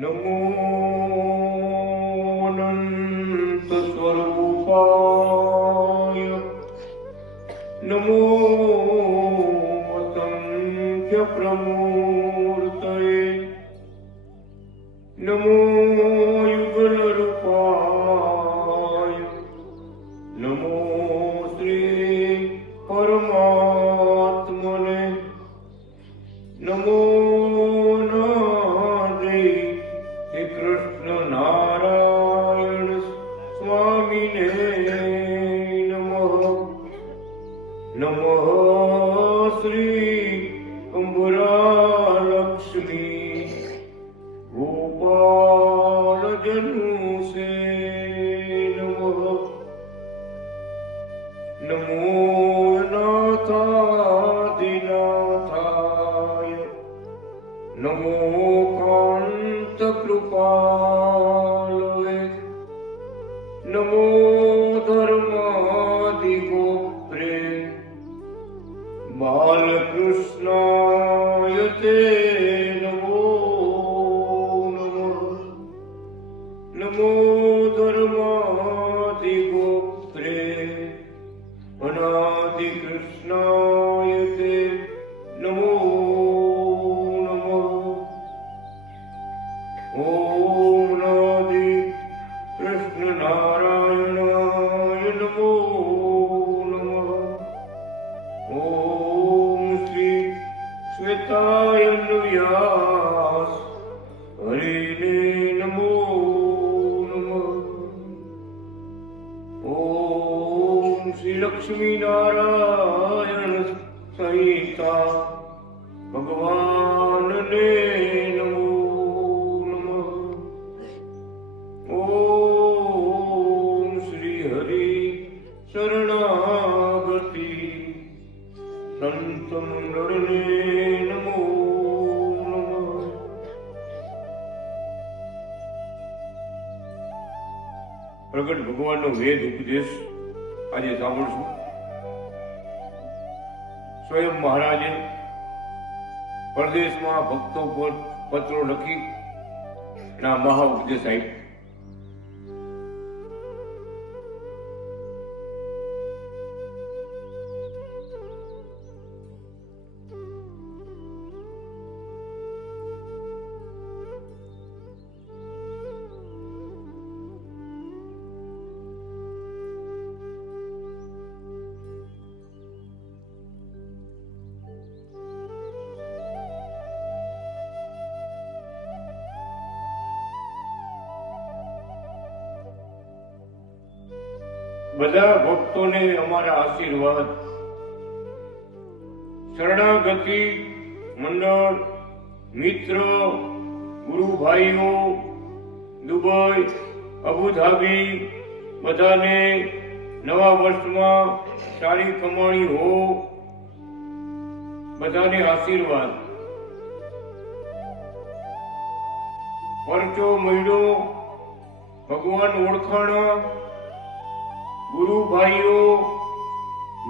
નમો અનંત સ્વરૂપાય, નમો અસંખ્ય પ્રમૂર્તય, નમો યુગલ રૂપાય, નમો શ્રી પરમાત્મને, નમો નમઃ શ્રી અંબુરાલક્ષ્મી ગોપાલ જનુષે નમઃ, નમો નાથાધિનાથાય, નમો કાંત કૃપાલવે, નમો ધર્માધિગોપ્ત્રે બાલકૃષ્ણાય તે નમો નમઃ, નમો ધર્માધિગોપ્ત્રે અનાધિકૃષ્ણાય તે નમો નમઃ. ઓમ નાદિ કૃષ્ણ નારાયણાય નમો નમઃ. ઓમ શ્રી શ્વેતાયન વ્યાસ હરિને નમો નમઃ. ઓમ શ્રી લક્ષ્મી નારાયણ સહિતા ભગવાનને નમો નમઃ. ઓમ શ્રી હરિ શરણાગતિ સંત મંડળને નમો નમઃ. પ્રગટ ભગવાનનો વેદ ઉપદેશ આજે સાંભળશું. સ્વયં મહારાજે પરદેશમાં ભક્તો પર પત્રો લખી એના મહા ઉપદેશ આપ્યો. બધા ભક્તોને અમારા આશીર્વાદ. શરણાગતિ મંડળ, મિત્ર, ગુરુ ભાઈઓ, દુબઈ, અબુધાબી, બધાને નવા વર્ષમાં સારી કમાણી હો, બધાને આશીર્વાદ. પરચો મળ્યો, ભગવાન ઓળખાણા, ગુરુ ભાઈઓ,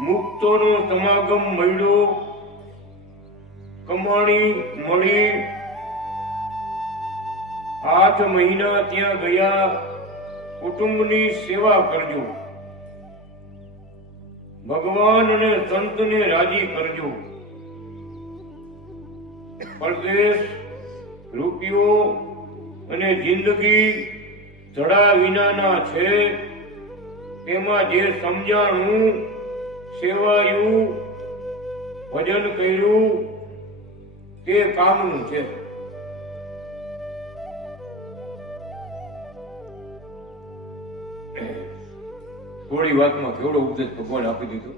મુક્તોનો સમાગમ મળ્યો, કમાણી મળી. 8 મહિના ત્યાં ગયા. કુટુંબની સેવા કરજો, ભગવાન અને સંતને રાજી કરજો. પરદેશ, રૂપિયો અને જિંદગી ધડા વિનાના છે. તેમાં જે સમજાણું, સેવાયું, ભજન કર્યું તે કામનું છે. થોડી વાતમાં કેવડો ઉપદેશ ભગવાન આપી દીધો.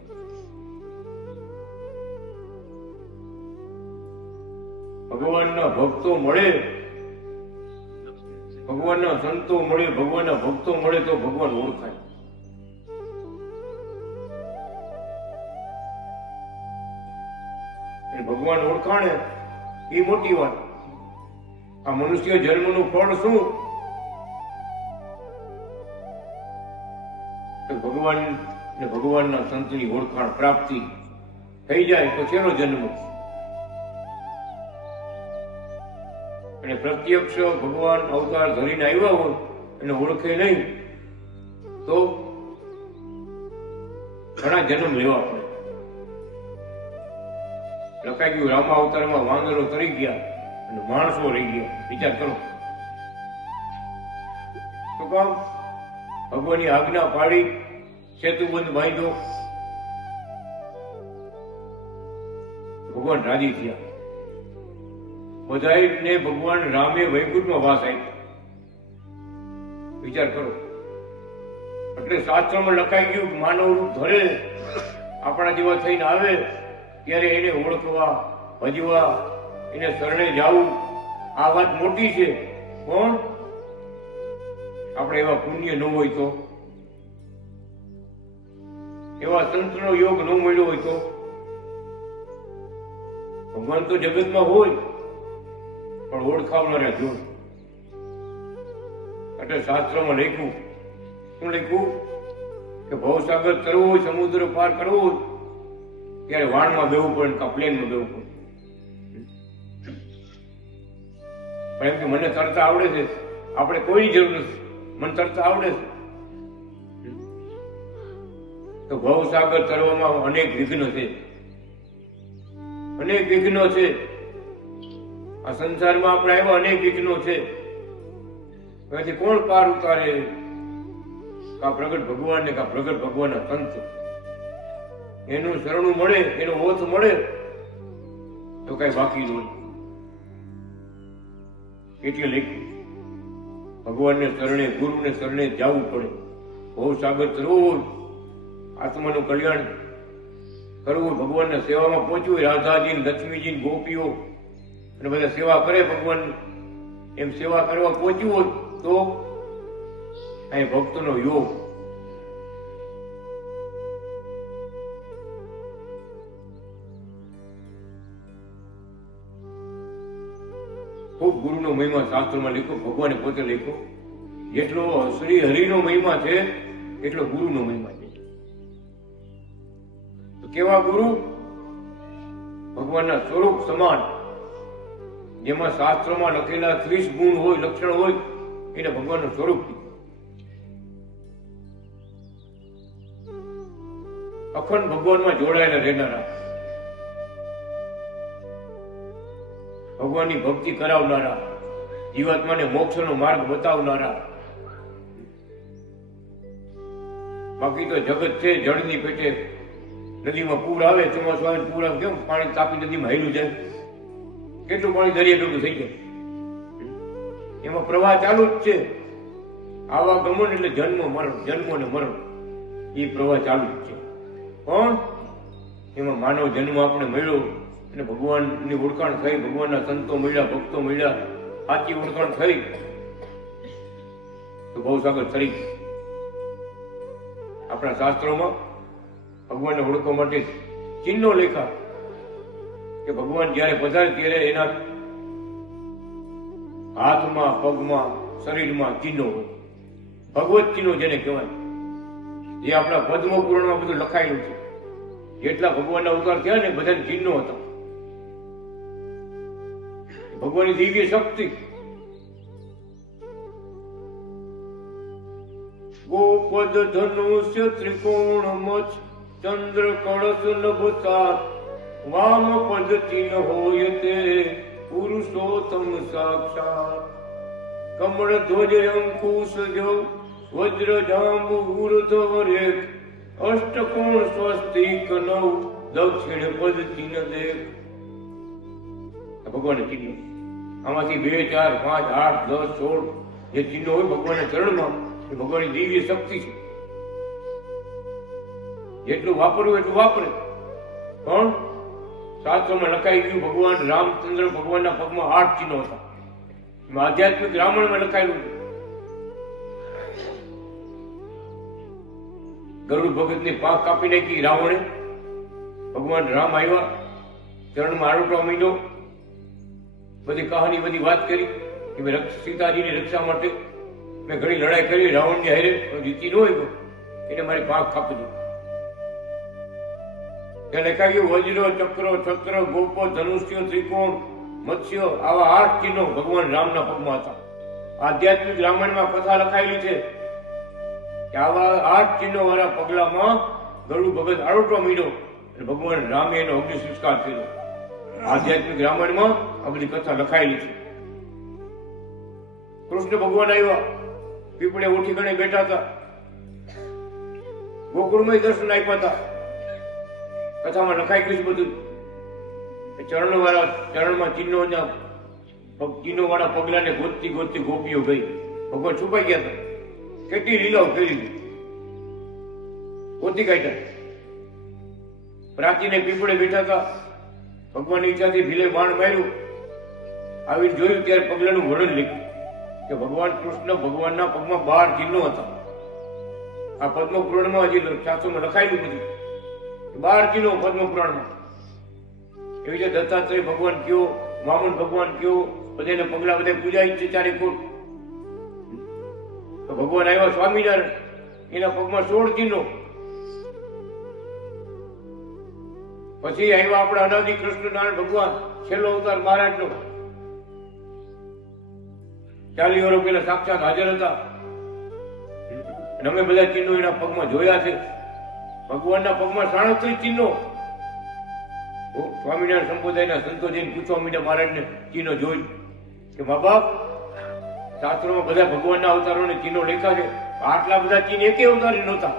ભગવાનના ભક્તો મળે, ભગવાનના સંતો મળે, ભગવાનના ભક્તો મળે તો ભગવાન ઓળખાય. ભગવાન ઓળખાણે એ મોટી વાત. આ મનુષ્ય જન્મનું ફળ શું? ભગવાન ને ભગવાનના સંતની ઓળખાણ પ્રાપ્તિ થઈ જાય તો છેલ્લો જન્મ. અને અને પ્રત્યક્ષ ભગવાન અવતાર ધરીને આવ્યા હોય અને ઓળખે નહીં તો ઘણા જન્મ લેવા પડે. લખાઈ ગયું રામા અવતારમાં વાંદરો તરી ગયા અને માણસો રહી ગયા. વિચાર કરો. તો કામ ભગવાનની આજ્ઞા પાડી સેતુબંધ બાંધ્યો, ભગવાન રાજી થયા. બધાને ભગવાન રામે વૈકુંઠમાં વાસ આપ્યો. વિચાર કરો. એટલે શાસ્ત્રમાં લખાઈ ગયું કે માનવ રૂપ ધરે આપણા જેવા થઈને આવે ત્યારે એને ઓળખવા, ભજવા, એને શરણે જવું, આ વાત મોટી છે. પણ આપણે એવા પુણ્ય ન હોય તો, એવા સંતનો યોગ ન મળ્યો હોય તો, ભગવાન તો જગતમાં હોય પણ ઓળખાવનારા જોર. એટલે શાસ્ત્રમાં લખ્યું, શું લખ્યું કે ભવસાગર તરવો હોય, સમુદ્ર પાર કરવો હોય ત્યારે વાણમાં બેવું પડે કે પ્લેનમાં બેવું પડે. પણ એમ કે મને તરતા આવડે છે, આપણે કોઈ જરૂર નથી, મને તરતા આવડે છે. તો ભવસાગર તરવામાં અનેક વિઘ્નો છે, અનેક વિઘ્નો છે. આ સંસારમાં આપણે આવ્યા અનેક વિઘ્નો છે. એમાંથી કોણ પાર ઉતારે? કા પ્રગટ ભગવાન ને કા પ્રગટ ભગવાનના સંત. એનું શરણું મળે, એનો ઓથ મળે તો કઈ બાકી ન હોય. એટલે લખ્યું ભગવાનને શરણે, ગુરુને શરણે જવું પડે. બહુ સાગર તરવું હોય, આત્માનું કલ્યાણ કરવું, ભગવાનના સેવામાં પહોંચવું હોય. રાધાજી, લક્ષ્મીજી, ગોપીઓ અને બધા સેવા કરે ભગવાન, એમ સેવા કરવા પહોંચ્યું હોય તો અહીં ભક્તનો યોગ. ખૂબ ગુરુનો મહિમા શાસ્ત્રમાં લખ્યો, ભગવાને પોતે લખ્યો. જેટલો શ્રી હરિનો મહિમા છે એટલો ગુરુનો મહિમા છે. તો કેવા ગુરુ? ભગવાનના સ્વરૂપ સમાન, જેમાં શાસ્ત્રમાં લખેલા 30 ગુણ હોય, લક્ષણ હોય, એને ભગવાનનું સ્વરૂપ. અખંડ ભગવાનમાં જોડાયેલા રહેનારા, ભગવાનની ભક્તિ કરાવનારા, જીવાત્માને મોક્ષનો માર્ગ બતાવનારા. બાકી તો જગત છે જળની પેટે. નદીમાં પૂર આવે, ચોમાસું આવે, પૂર આવે, કેમ પાણી તાપી નદીમાં હેલું જાય, કેટલું પાણી દરિયા ભેગું થઈ જાય. એમાં પ્રવાહ ચાલુ જ છે. આવા ગમન એટલે જન્મ મરણ, જન્મ ને મરણ, એ પ્રવાહ ચાલુ જ છે. પણ એમાં માનવ જન્મ આપણે મળ્યો અને ભગવાનની ઓળખાણ થઈ, ભગવાનના સંતો મળ્યા, ભક્તો મળ્યા, સાચી ઓળખાણ થઈ તો ભવસાગર તરી. આપણા શાસ્ત્રોમાં ભગવાનને ઓળખવા માટે ચિહ્નો લેખા કે ભગવાન જયારે પધારે ત્યારે એના હાથમાં, પગમાં, શરીરમાં ચિહ્નો હોય. ભગવત ચિહ્નો જેને કહેવાય, જે આપણા પદ્મ પુરાણમાં બધું લખાયેલું છે. જેટલા ભગવાનના અવતાર થયા ને બધા ચિહ્નો હતા. ભગવાનની દિવ્ય શક્તિ. ગોપદ ધનુષ્ય ત્રિકોણ મચ ચંદ્ર કળશ નભતા વામ પદ ચિહ્ન હોય તે પુરુષોત્તમ સાક્ષાત. કમળ ધ્વજ અંકુશ જો વજ્ર જાંબુ ઉર્ધ્વ રેખ અષ્ટકોણ સ્વસ્તિક નવ દક્ષિણ પદ ચિહ્ન દેખ. ભગવાન ચિહ્ન આમાંથી 2, 4, 5, 8, 10, 16 જે ચિહ્નો હોય ભગવાનના ચરણમાં, એ ભગવાનની દિવ્ય શક્તિ છે. જેટલું વાપરવું એટલું વાપરે. પણ શાસ્ત્રોમાં લખાઈ ગયું ભગવાન રામચંદ્ર ભગવાનના પગમાં 8 ચિહ્નો હતા. આધ્યાત્મિક રામાયણમાં લખાયેલું. ગરુડ ભગતની પાંખ કાપી નાખી રાવણે. ભગવાન રામ આવ્યા, ચરણમાં આરોટવા માંડ્યો, બધી કહાની, બધી વાત કરી કે સીતાજીની રક્ષા માટે મેં ઘણી લડાઈ કરી, રાવણની હારે જીતી ન હોય એને મારી પાંખ કાપી દીધી. ત્યાં લખાઈ ગયું વજ્ર, ચક્ર, છત્ર, ગોપ, ધનુષ્ય, ત્રિકોણ મત્સ્ય, આવા 8 ચિહ્નો ભગવાન રામના પગમાં હતા. આધ્યાત્મિક રામાયણમાં કથા લખાયેલી છે કે આવા 8 ચિહ્નો વાળા પગલામાં ગરુડ ભગત આરોટવા માંડ્યો અને ભગવાન રામે એનો અગ્નિ સંસ્કાર કર્યો. આધ્યાત્મિક રામાયણમાં આ બધી કથા લખાયેલી છે. કૃષ્ણ ભગવાન આવ્યા, પીપળે ઓઠી ગણે બેઠા હતા, ગોકુળમાં દર્શન આપ્યા હતા. કથામાં લખાઈ ગયું છે બધું. ચરણમાં ચિહ્નો વાળા પગલાને ગોતતી ગોતતી ગોપીઓ ગઈ. ભગવાન છુપાઈ ગયા હતા. કેટલી લીલાઓ કરી ગોતી કાઢ્યા. પ્રાચીને પીપળે બેઠા હતા, ભગવાનની ઈચ્છાથી ભીલે બાણ માર્યું. આવીને જોયું ત્યારે પગલાનું વર્ણન લખ્યું કે ભગવાન કૃષ્ણ ભગવાનના પગમાં 12 ચિહ્નો હતા. આ પદ્મ પુરાણમાં હજી શાસ્ત્રોમાં લખાયેલું બધું 12 ચિહ્નો પદ્મ પુરાણમાં. એવી રીતે દત્તાત્રેય ભગવાન કયો, વામન ભગવાન કયો, બધાને પગલા બધા પૂજાય છે 4 કોટ. તો ભગવાન આવ્યા સ્વામિનારાયણ, એના પગમાં 16 ચિહ્નો. પછી આવ્યા આપણા અનાદિ કૃષ્ણ નારાયણ ભગવાન, છેલ્લો અવતાર મહારાજનો. 40 વર્ષ પહેલા સાક્ષાત હાજર હતા. અને અમે બધા ચિહ્નો એના પગમાં જોયા છે. ભગવાનના પગમાં 37 ચિહ્નો. સ્વામિનારાયણ સંપ્રદાયના સંતો જઈને પૂછવા માંડ્યા મહારાજને ચિહ્નો જોઈ કે મા બાપ, શાસ્ત્રોમાં બધા ભગવાનના અવતારોને ચિહ્નો લખ્યા છે, આટલા બધા ચિહ્ન એકે અવતારી નહોતા.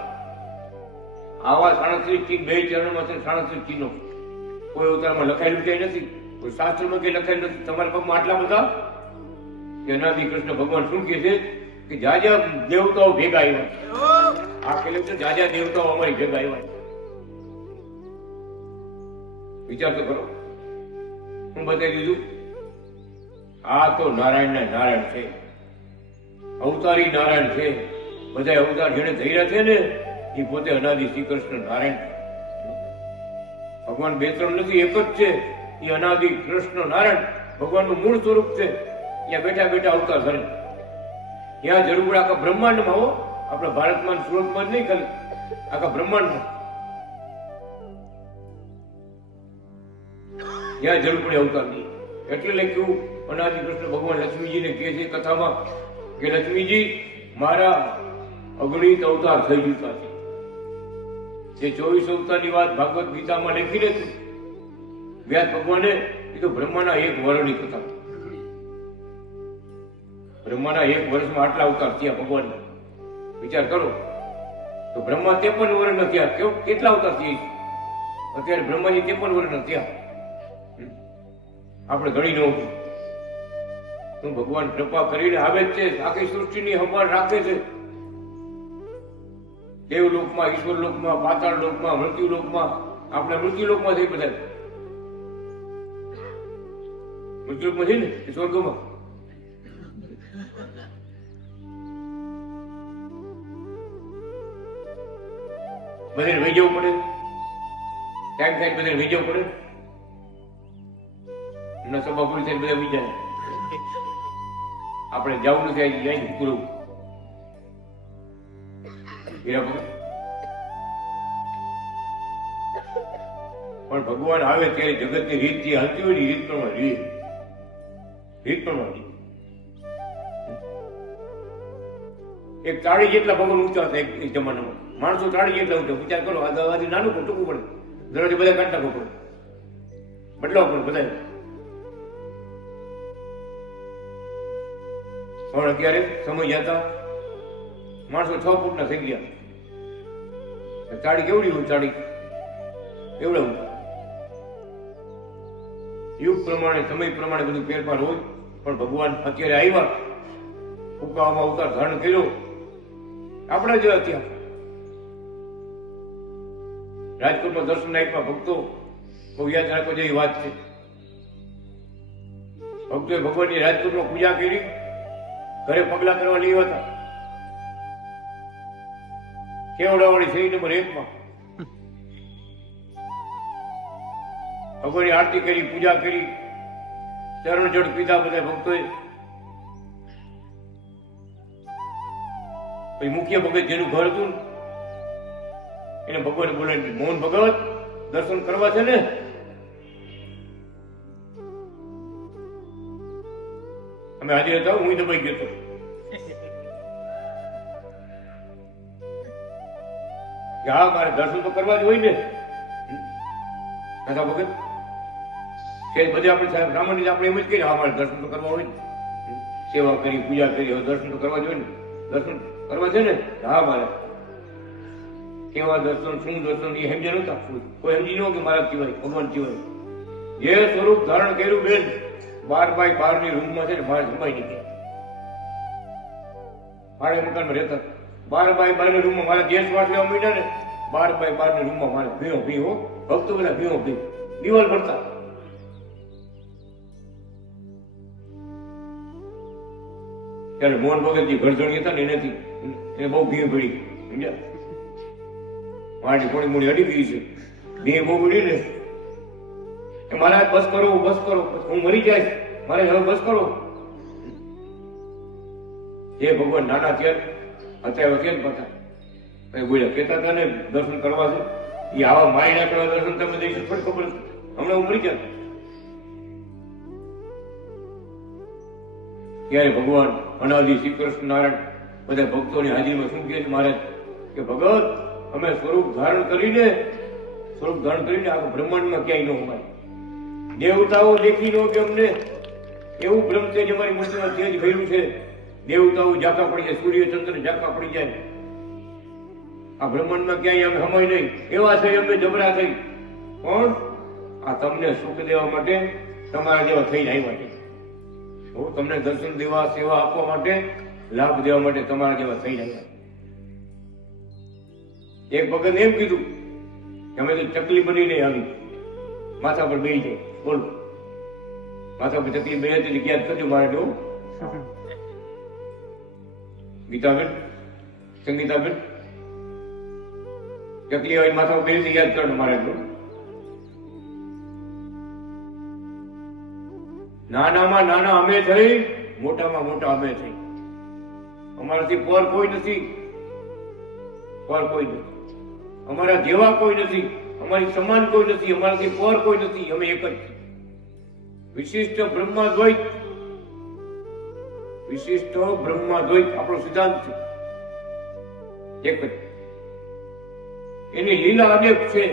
આવા 37 ચિહ્ન, 2 ચરણમાં 37 ચિહ્નો કોઈ અવતારમાં લખાયેલું ક્યાંય નથી, કોઈ શાસ્ત્રમાં કઈ લખાયેલું નથી. તમારા પગમાં આટલા બધા કે અનાદિ કૃષ્ણ ભગવાન શું કહે છે કે જાજા દેવતાઓ ભેગા આવ્યા. આ કહેલું છે જાજા દેવતાઓ અમારી ભેગા આવ્યા. વિચાર તો કરો. હું બતાવી દીધું, આ તો નારાયણ છે, અવતારી નારાયણ છે. બધા અવતાર જેને થઈ રહ્યા છે ને એ પોતે અનાદિ શ્રી કૃષ્ણ નારાયણ. ભગવાન 2-3 નથી, એક જ છે. એ અનાદિ કૃષ્ણ નારાયણ ભગવાનનું મૂળ સ્વરૂપ છે. ત્યાં બેઠા બેઠા અવતાર ધરે. ત્યાં જરૂર આખા બ્રહ્માંડમાં હો, આપણા ભારતમાં સુરતમાં જ નહીં, ખાલી આખા બ્રહ્માંડમાં ત્યાં જરૂર પડે અવતારની. એટલે લખ્યું અનાદિ કૃષ્ણ ભગવાન લક્ષ્મીજીને કહે છે કથામાં કે લક્ષ્મીજી મારા અગણિત અવતાર થઈ ચૂક્યા છે. જે 24 અવતારની વાત ભાગવત ગીતામાં લખી નથી વ્યાસ ભગવાને, એ તો બ્રહ્માના 1 વર્ષની કથા. બ્રહ્માના 1 વર્ષમાં આટલા અવતાર થયા ભગવાન. વિચાર કરો તો બ્રહ્મા 53 વર્ષના થયા, કેટલા અવતાર થયા? અત્યારે બ્રહ્માજી 53 વર્ષના થયા. આપણે ગણી નહોતું. તો ભગવાન કૃપા કરીને આવે જ છે, આખી સૃષ્ટિની સંભાળ રાખે છે. દેવલોકમાં, ઈશ્વર લોકમાં, પાતાળ લોકમાં, મૃત્યુ લોકમાં, આપણે મૃત્યુ લોકમાં થઈ બધા. મૃત્યુ લોકમાં છે ને સ્વર્ગમાં. બધાને વહી જવું પડે, ટાઈમ થાય બધાને વહી જવું પડે. એમના સભા પૂરી થાય બધા બીજા આપણે જવું નથી, જાય પૂરું. પણ ભગવાન આવે ત્યારે જગતની રીત જે હાલતી હોય ને રીત પ્રમાણે એક તાળી જેટલા ભગવાન ઊંચા હતા એક જમાનામાં. માણસો તાળી જેટલા ઊંચા. વિચાર કરો, આદિ નાનું ટૂંકું પડે, દરવાજે બધા કાઢ નાખવું પડે, બદલાવ પડે બધા. પણ અત્યારે સમય જતા માણસો 6 ફૂટના થઈ ગયા. તાળી કેવડી હોય? તાળી એવડા ઊંચા. યુગ પ્રમાણે, સમય પ્રમાણે બધું ફેરફાર હોય. પણ ભગવાન અત્યારે આવ્યા, ફૂંકાવામાં અવતાર ધારણ કર્યો. આપણા જેવા ત્યાં રાજકોટમાં દર્શન આપ્યા ભક્તો. બહુ યાદ રાખો જેવી વાત છે. ભક્તોએ ભગવાનની રાજકોટમાં પૂજા કરી, ઘરે પગલા કરવા લઈ હતા. કેવડાવાળી થઈ નંબર 1 માં ભગવાનની આરતી કરી, પૂજા કરી, ચરણ જળ પીધા બધા ભક્તોએ. પછી મુખ્ય ભગત જેનું ઘર હતું એને ભગવાને બોલાવી, મોહન ભગત દર્શન કરવા છે ને? હાજર હતા, હું દબાઈ ગયો હતો. કે હા મારે દર્શન તો કરવા જ હોય ને. દાદા ભગત કે બધે આપણે સાહેબ બ્રાહ્મણ આપણે એમ જ કહીએ, હા મારે દર્શન તો કરવા હોય ને. સેવા કરી, પૂજા કરી, હવે દર્શન તો કરવા જ હોય ને. દર્શન કરવા છે ને, હા મારે. કેવા દર્શન, શું દર્શન, એ સમજ્યા નતા. કોઈ સમજી ન કે મારા સિવાય, ભગવાન સિવાય. જે સ્વરૂપ ધારણ કર્યું બેન, 12x12 ની રૂમમાં છે ને, બહાર જમાઈ નીકળ્યા. ભાડે મકાનમાં રહેતા 12x12 ની રૂમમાં મારા જે શ્વાસ લેવા માંડ્યા ને, 12x12 ની રૂમમાં મારે ભીઓ ભીઓ ભક્તો બધા ભીઓ ભી દિવાલ ભરતા. ત્યારે મોહન ભગતજી ઘરધણી હતા ને, એનાથી એને બહુ ભીડ પડી સમજ્યા. મારી થોડી મોડી અડી ગઈ છે, ભીડ બહુ પડી ને. મારા બસ કરો, બસ કરો, હું મરી જાય, મારે હવે બસ કરો. જે ભગવાન નાના થયા અત્યારે થયા પાછા બોલ્યા કેતા હતા ને દર્શન કરવા છે, એ આવા મારી નાખવા દર્શન તમે દઈશું થોડી ખબર, હમણાં હું મરી ગયા. ત્યારે ભગવાન અનાદિ શ્રી કૃષ્ણ નારાયણ બધા ભક્તોની હાજરીમાં શું કહે છે મહારાજ કે ભગત અમે સ્વરૂપ ધારણ કરીને આખા બ્રહ્માંડમાં ક્યાંય ન હોય. દેવતાઓ દેખી નો કે અમને એવું બ્રહ્મ તેજ અમારી મૂર્તિમાં તેજ ભર્યું છે. દેવતાઓ ઝાંકા પડી જાય, સૂર્ય ચંદ્ર ઝાંકા પડી જાય. આ બ્રહ્માંડમાં ક્યાંય અમે સમય નહીં, એવા થઈ અમે જબરા થઈ. પણ આ તમને સુખ દેવા માટે, તમારા જેવા થઈને આવ્યા છે. હું તમને દર્શન દેવા, સેવા આપવા માટે, લાભ દેવા માટે તમારા જેવા થઈને આવ્યા. એક ભગત એમ કીધું કે અમે તો ચકલી બનીને આવી, માથા પર બેસી જાય. બોલો, માથા પર ચકલી બે હતી યાદ કરજો મારે જો. ગીતાબેન, સંગીતાબેન, ચકલી આવી માથા પર બેસી યાદ કરજો મારે જો. નાનામાં નાના અમે થઈ, મોટામાં મોટા અમે થઈ. અમારાથી પર કોઈ નથી, પર કોઈ નથી. અમારા જેવા કોઈ નથી, અમારી સમાન કોઈ નથી, અમારાથી પર કોઈ નથી. અમે એક જ વિશિષ્ટ બ્રહ્માદ્વૈત, વિશિષ્ટ બ્રહ્માદ્વૈત આપણો સિદ્ધાંત છે. એક જ. એની લીલા અનેક છે,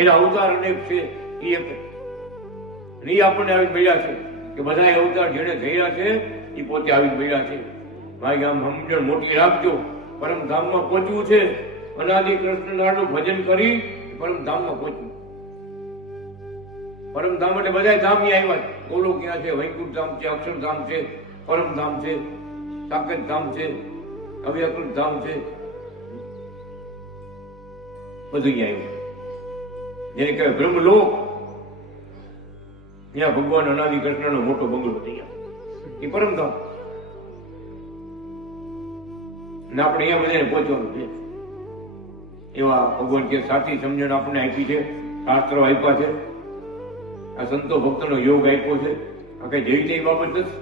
એના અવતાર અનેક છે. એ એક જ આપણને આવી મળ્યા છે કે બધા અવતાર જેને થયા છે એ પોતે આવી મળ્યા છે. ભાઈ આમ સમજણ મોટી રાખજો. પરમધામમાં પહોંચવું છે, અનાદિ કૃષ્ણનારાયણનું ભજન કરી પરમધામમાં પહોંચવું. પરમધામ એટલે બધા ધામ ની આવ્યા. બોલો ક્યાં છે? વૈકુંઠ ધામ છે, અક્ષરધામ છે, પરમધામ છે, સાકેત ધામ છે, અવ્યાકૃત ધામ છે, બધું આવ્યું. જેને કહેવાય બ્રહ્મલોક, ત્યાં ભગવાન અનાદિ કૃષ્ણનો મોટો બંગલો તૈયાર, એ પરમધામ. ને આપણે અહીંયા બધાને પહોંચવાનું છે. એવા ભગવાન કે સાચી સમજણ આપણને આપી છે, શાસ્ત્રો આપ્યા છે, આ સંતો ભક્તનો યોગ આપ્યો છે. આ કઈ જેવી તેવી બાબત નથી.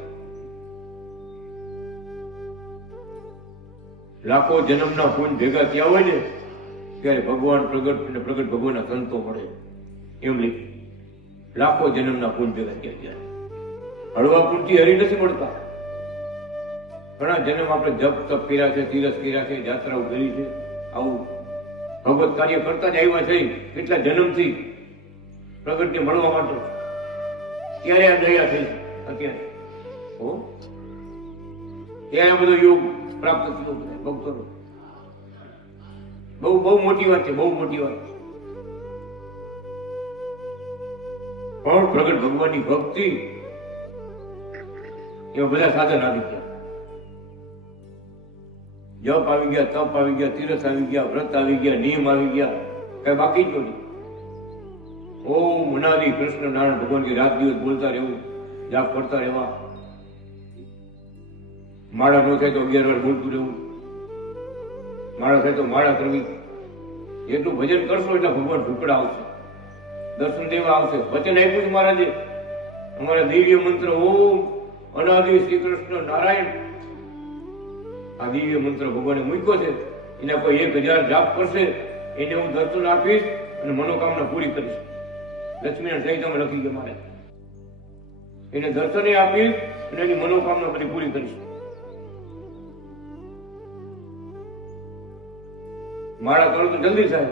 લાખો જન્મના પૂન ભેગા થયા હોય ને ત્યારે ભગવાન પ્રગટ અને પ્રગટ ભગવાનના સંતો મળે એમ લીધું. લાખો જન્મના પૂન ભેગા થયા ત્યારે હળવા પૂનથી હરી નથી મળતા. ઘણા જન્મ આપણે જપ તપ કર્યા છે, તીરસ કર્યા છે, યાત્રાઓ કરી છે. આવું ભગવત કાર્ય કરતા જ આવ્યા છે કેટલા જન્મથી પ્રગટને મળવા માટે. ત્યારે આ દયા થઈ અત્યારે ત્યારે બધો યોગ પ્રાપ્ત થયો ભક્તોનો. બહુ બહુ મોટી વાત છે, બહુ મોટી વાત. પણ પ્રગટ ભગવાનની ભક્તિ એવા બધા સાધન આવી ગયા. જપ આવી ગયા, તપ આવી ગયા, તીરસ આવી ગયા, વ્રત આવી ગયા, નિયમ આવી ગયા, કઈ બાકી જ નહીં. ઓમ અનાદિ કૃષ્ણ નારાયણ ભગવાન કે રાત દિવસ બોલતા રહેવું, જાપ કરતા રહેવા. માળા ન થાય તો 11 વાર બોલતું રહેવું, માળા થાય તો માળા કરવી. એટલું ભજન કરશો એટલે ભગવાન ઢુકડા આવશે, દર્શન દેવા આવશે. વચન આપ્યું છે મહારાજે, અમારા દિવ્ય મંત્ર ઓમ અનાદિ શ્રી કૃષ્ણ નારાયણ. આ દિવ્ય મંત્ર ભગવાને મૂક્યો છે. એના કોઈ 1000 જાપ કરશે એને હું દર્શન આપીશ અને મનોકામના પૂરી કરીશ. લક્ષ્મીનારાયણ સહિત અમે લખી ગયા મારે. એને દર્શને આપીશ અને એની મનોકામના બધી પૂરી કરીશ. માળા કરો તો જલ્દી થાય,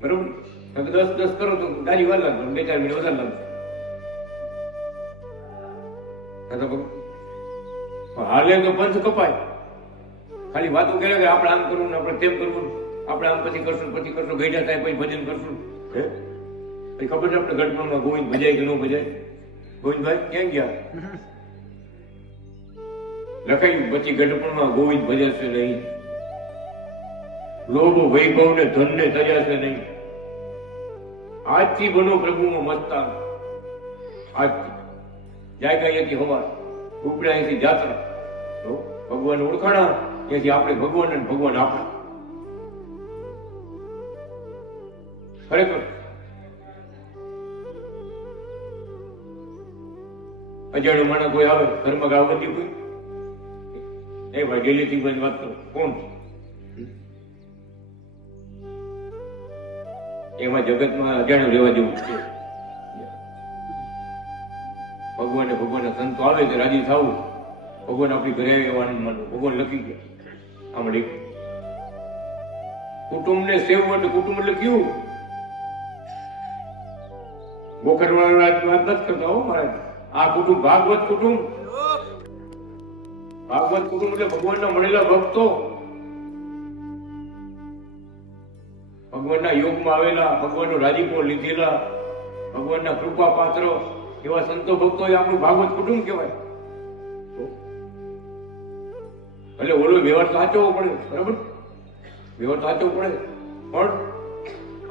બરોબર? 10 કરો તો ગાડી વાર લાગશે, 2-4 મિનિટ વધારે લાગશે. હાલે તો પંચ કપાય. ખાલી વાતો કરે કે આપણે આમ કરવું ને આપણે તેમ કરવું, આપણે આમ પછી કરશું ગઈઢા થાય પછી ભજન કરશું. પછી ખબર છે આપણે ગઢપણમાં ગોવિંદ ભજાય કે ન ભજાય? ગોવિંદભાઈ ક્યાં ગયા? લખાયું પછી ગઢપણમાં ગોવિંદ ભજાશે નહીં, લોભ વૈભવ ને ધન ને તજાશે નહીં. આજથી બનો પ્રભુમાં મસ્તા. આજથી જાય અહીંયાથી હવા ઉપડ્યા, અહીંથી જાત્રા. તો ભગવાન ઓળખાણા, ત્યાંથી આપણે ભગવાન અને ભગવાન આપણા. ખરેખર અજાણ્યો માણસ કોઈ આવે ઘરમાં ગાવ બધી કોઈ એ ભાઈ ગેલેથી બંધ વાત કરો, કોણ છે? એમાં જગતમાં અજાણ્યો રહેવા જેવું છે. ભગવાનના સંતો આવે તો રાજી થવું, ભગવાન આપણી ઘરે આવે આનંદ માનવું. ભગવાન લખી ગયા આમ લખી. કુટુંબને સેવવું એટલે કુટુંબ એટલે કેવું? ગોખડવાળા વાત નથી કરતા હો મહારાજ. આ કુટુંબ ભાગવત કુટુંબ. ભાગવત કુટુંબ એટલે ભગવાનના મળેલા ભક્તો, ભગવાનના યોગમાં આવેલા, ભગવાનનો રાજીપો લીધેલા, ભગવાનના કૃપા પાત્ર એવા સંતો ભક્તો એ આપણું ભાગવત કુટુંબ કહેવાય. એટલે ઓલો વ્યવહાર સાચવવો પડે, બરાબર? વ્યવહાર સાચવવો પડે, પણ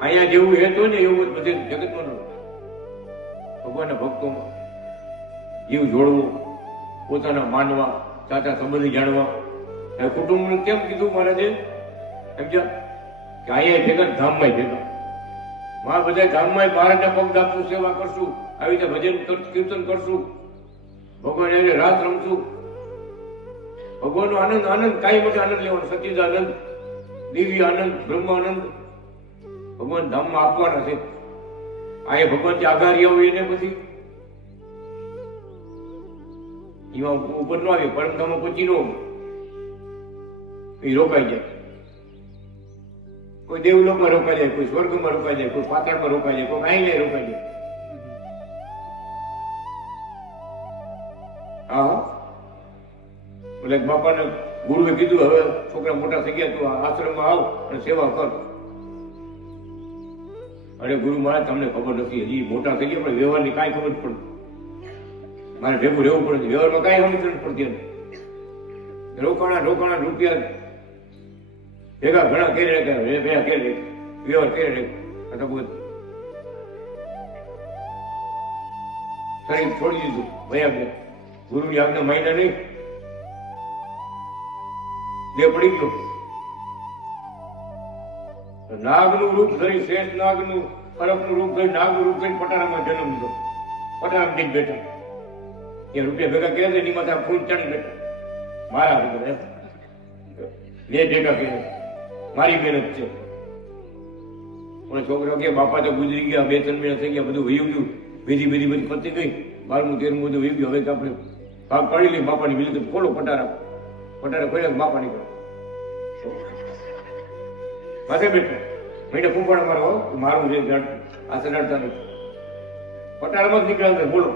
અહીંયા જેવું હેતું ને એવું બધે જગતમાં ભગવાનના ભક્તોમાં જીવ જોડવો, પોતાના માનવા, સાચા સંબંધી જાણવા. કુટુંબનું કેમ કીધું મહારાજે? સમજ્યા કે અહીંયા ભેગા ધામમાં ભેગા, માં બધા ધામમાં મહારાજના પગ દાપશું, સેવા કરશું, આવી રીતે ભજન કીર્તન કરશું, ભગવાન એને રાસ રમશું. ભગવાનનો આનંદ આનંદ કાંઈ માટે આનંદ લેવાનો, સચ્ચિદાનંદ, દિવ્ય આનંદ, બ્રહ્માનંદ ભગવાન ધામમાં આપવાના છે. અહીંયા ભગવાનથી આઘારી હોય એને પછી એમાં ઉપર ન આવે, પરમધામમાં પહોંચી ન એ રોકાઈ જાય. કોઈ દેવલોકમાં રોકાઈ જાય, કોઈ સ્વર્ગમાં રોકાઈ જાય, કોઈ પાતાળમાં રોકાઈ જાય, કોઈ અહીં રોકાઈ જાય. હા, એટલે બાપાને ગુરુએ કીધું હવે છોકરા મોટા થઈ ગયા, તું આશ્રમમાં આવ અને સેવા કર. અરે ગુરુ મહારાજ તમને ખબર નથી, હજી મોટા થઈ ગયા પણ વ્યવહારની કાંઈ ખબર પડતી, મારે ભેગું રહેવું પડે, વ્યવહારમાં કાંઈ સમજ પડતી નથી. રોકાણા રૂપિયા ભેગા ઘણા કરી રહ્યા, ભેગા કરી વ્યવહાર કરી રહ્યા, શરીર છોડી દીધું ભયા ગયા. ગુરુની આજ્ઞા માયના નહીં, દેહ પડી ગયો. નાગનું રૂપ ધરી, શેષ નાગનું અરબનું રૂપ ધરી, નાગનું રૂપ ધરી પટારામાં જન્મ લીધો. પટારામાં જઈને બેઠા, એ રૂપિયા ભેગા કર્યા એની માથે ફૂલ ચડી બેઠા. મારા ભેગા બે ભેગા કર્યા, મારી મહેનત છે. પણ છોકરા કે બાપા તો ગુજરી ગયા, 2-3 મહિના થઈ ગયા, બધું વયું ગયું, બીજી બધી પતી ગઈ, 12મું 13મું બધું વયું ગયું. હવે તો આપણે ભાગ પાડી લઈ, બાપાની મિલકત ખોલો, પટારા ખોલ્યા, બાપા નીકળ્યા માથે બેઠા. મહિને કુંભાડા મારો મારું છે આ સડાડતા નથી, પટારામાં જ નીકળ્યા. બોલો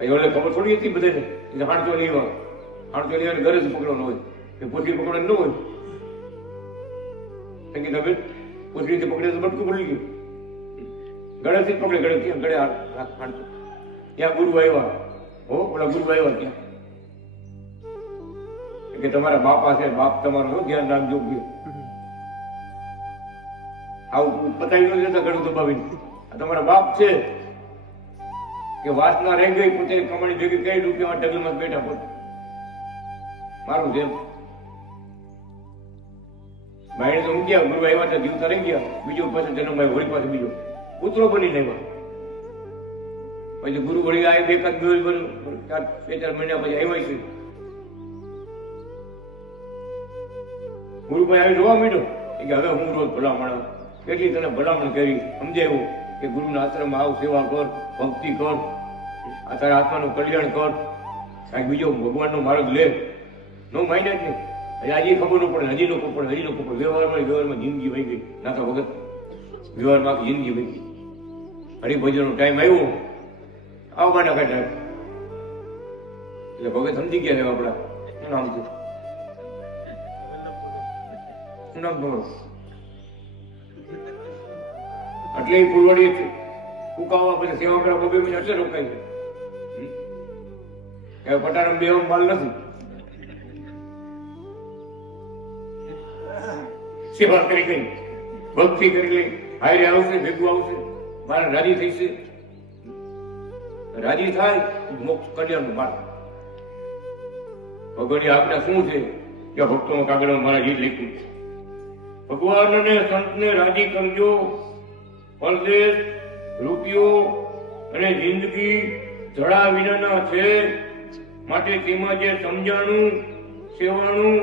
એટલે ખબર થોડી હતી બધાને, હાડચો લેવા ઘરે જ પકડવાનો હોય, પોટલી પકડવાનું ન હોય. તમે પોટલીથી પકડે તો બટકું પડી ગયું, ગળેથી પકડે, ગળે ત્યાં ગળે હાડતો. ત્યાં ગુરુ આવ્યા, હો ઓલા ગુરુ આવ્યા ત્યાં કે તમારા બાપા છે, બાપ તમારો ધ્યાન રાખજો. આવું પતાવી ન જતા ગળું દબાવીને, આ તમારા બાપ છે કે વાસના રહી ગઈ, પોતે કમાણી ભેગી કઈ રૂપિયામાં ઢગલમાં બેઠા પોતે મારું જેમ. ભાઈ તો ઊંઘ્યા, ગુરુ આવ્યા હતા, જીવતા રહી ગયા. બીજો પાસે જન્મ આવ્યો, વળી પાસે બીજો પુત્રો બની આવ્યા. પછી ગુરુ વળી આવે, 2-4 મહિના પછી આવ્યા છે. ગુરુભાઈ આવી જોવા માંડ્યો કે હવે હું રોજ ભલામણ, કેટલી તને ભલામણ કરી, સમજાયું કે ગુરુના આશ્રમમાં આવ, સેવા કર, ભક્તિ કર, આ તારા આત્માનું કલ્યાણ કર, કાંઈક બીજો ભગવાનનો માર્ગ લે, નો માઇન્ડ જ નહીં. આજે ખબર ન પડે, હજી નો ખબર પડે, હજી નો ખબર. વ્યવહારમાં જિંદગી વહી ગઈ. નાતા વગર વ્યવહારમાં આખી જિંદગી વહી ગઈ. હરિભજનનો ટાઈમ આવ્યો, આવવાના કઈ ટાઈમ એટલે ભગત સમજી ગયા છે આપણા. શું નામ છે? શું નામ તમારું? એટલે ફૂલવાડી ઉકાવા પછી સેવા કરવા બબે મહિના એટલે રોકાય છે. પટારામ બે માલ નથી. સેવા કરી ગઈ, ભક્તિ કરી ગઈ, હારે આવશે, ભેગું આવશે, મારા રાજી થઈશે. રાજી થાય મોક્ષ કલ્યાણનું માર્ગ. ભગવાનની આજ્ઞા શું છે કે ભક્તોમાં કાગળમાં મારા ગીત લખ્યું છે, ભગવાનને સંતને રાજી કરજો, પરદેશ, રૂપિયો અને જિંદગી ધડા વિનાના છે, માટે તેમાં જે સમજાણું, સેવાણું,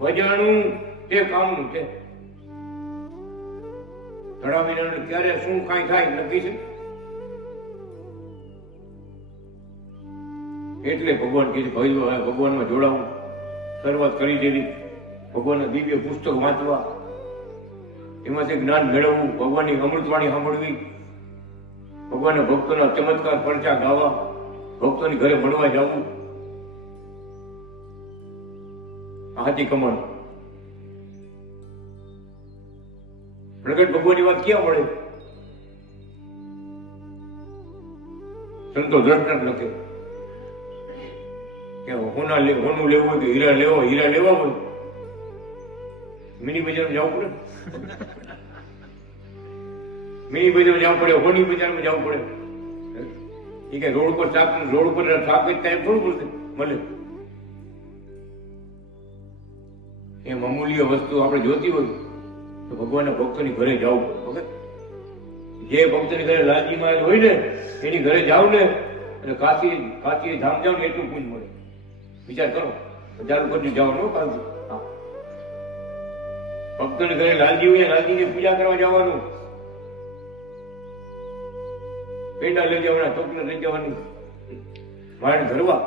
ભજાણું તે કામનું છે. ધડા વિનાનું ક્યારે શું કાંઈ થાય નક્કી છે. એટલે ભગવાન કહે છે ભાઈ ભગવાનમાં જોડાવું, શરૂઆત કરી દેવી, ભગવાનના દિવ્ય પુસ્તક વાંચવા, એમાંથી જ્ઞાન મેળવવું, ભગવાનની અમૃતવાણી સાંભળવી, ભગવાનના ભક્તોના ચમત્કાર પરચા ગાવા, ભક્તોની ઘરે મળવા જવું. આ હતી કમાણ. પ્રગટ ભગવાનની વાત ક્યાં મળે? સંતો દ્રષ્ટાંત લખે કે હોનું લેવું હોય તો હીરા લેવા હોય મિની બજારમાં જવું પડે, મિની બજારમાં જવું પડે, હોની બજારમાં જવું પડે. એ કે રોડ ઉપર શાક વેચતા એમ થોડું પડશે મળે. એમ અમૂલ્ય વસ્તુ આપણે જોતી હોય તો ભગવાનના ભક્તોની ઘરે જવું પડે. જે ભક્તની ઘરે લાલજી મહારાજ હોય ને એની ઘરે જાવ ને એટલે કાશી ધામ જાવ ને એટલું પૂજ મળે. વિચાર કરો, 1000 રૂપિયા જવાનું કાશી. ભક્તોને ઘરે લાલજી હોય, લાલજીની પૂજા કરવા જવાનું, પેટા લઈ જવાના, ચોકલેટ લઈ જવાની, માણ ધરવા.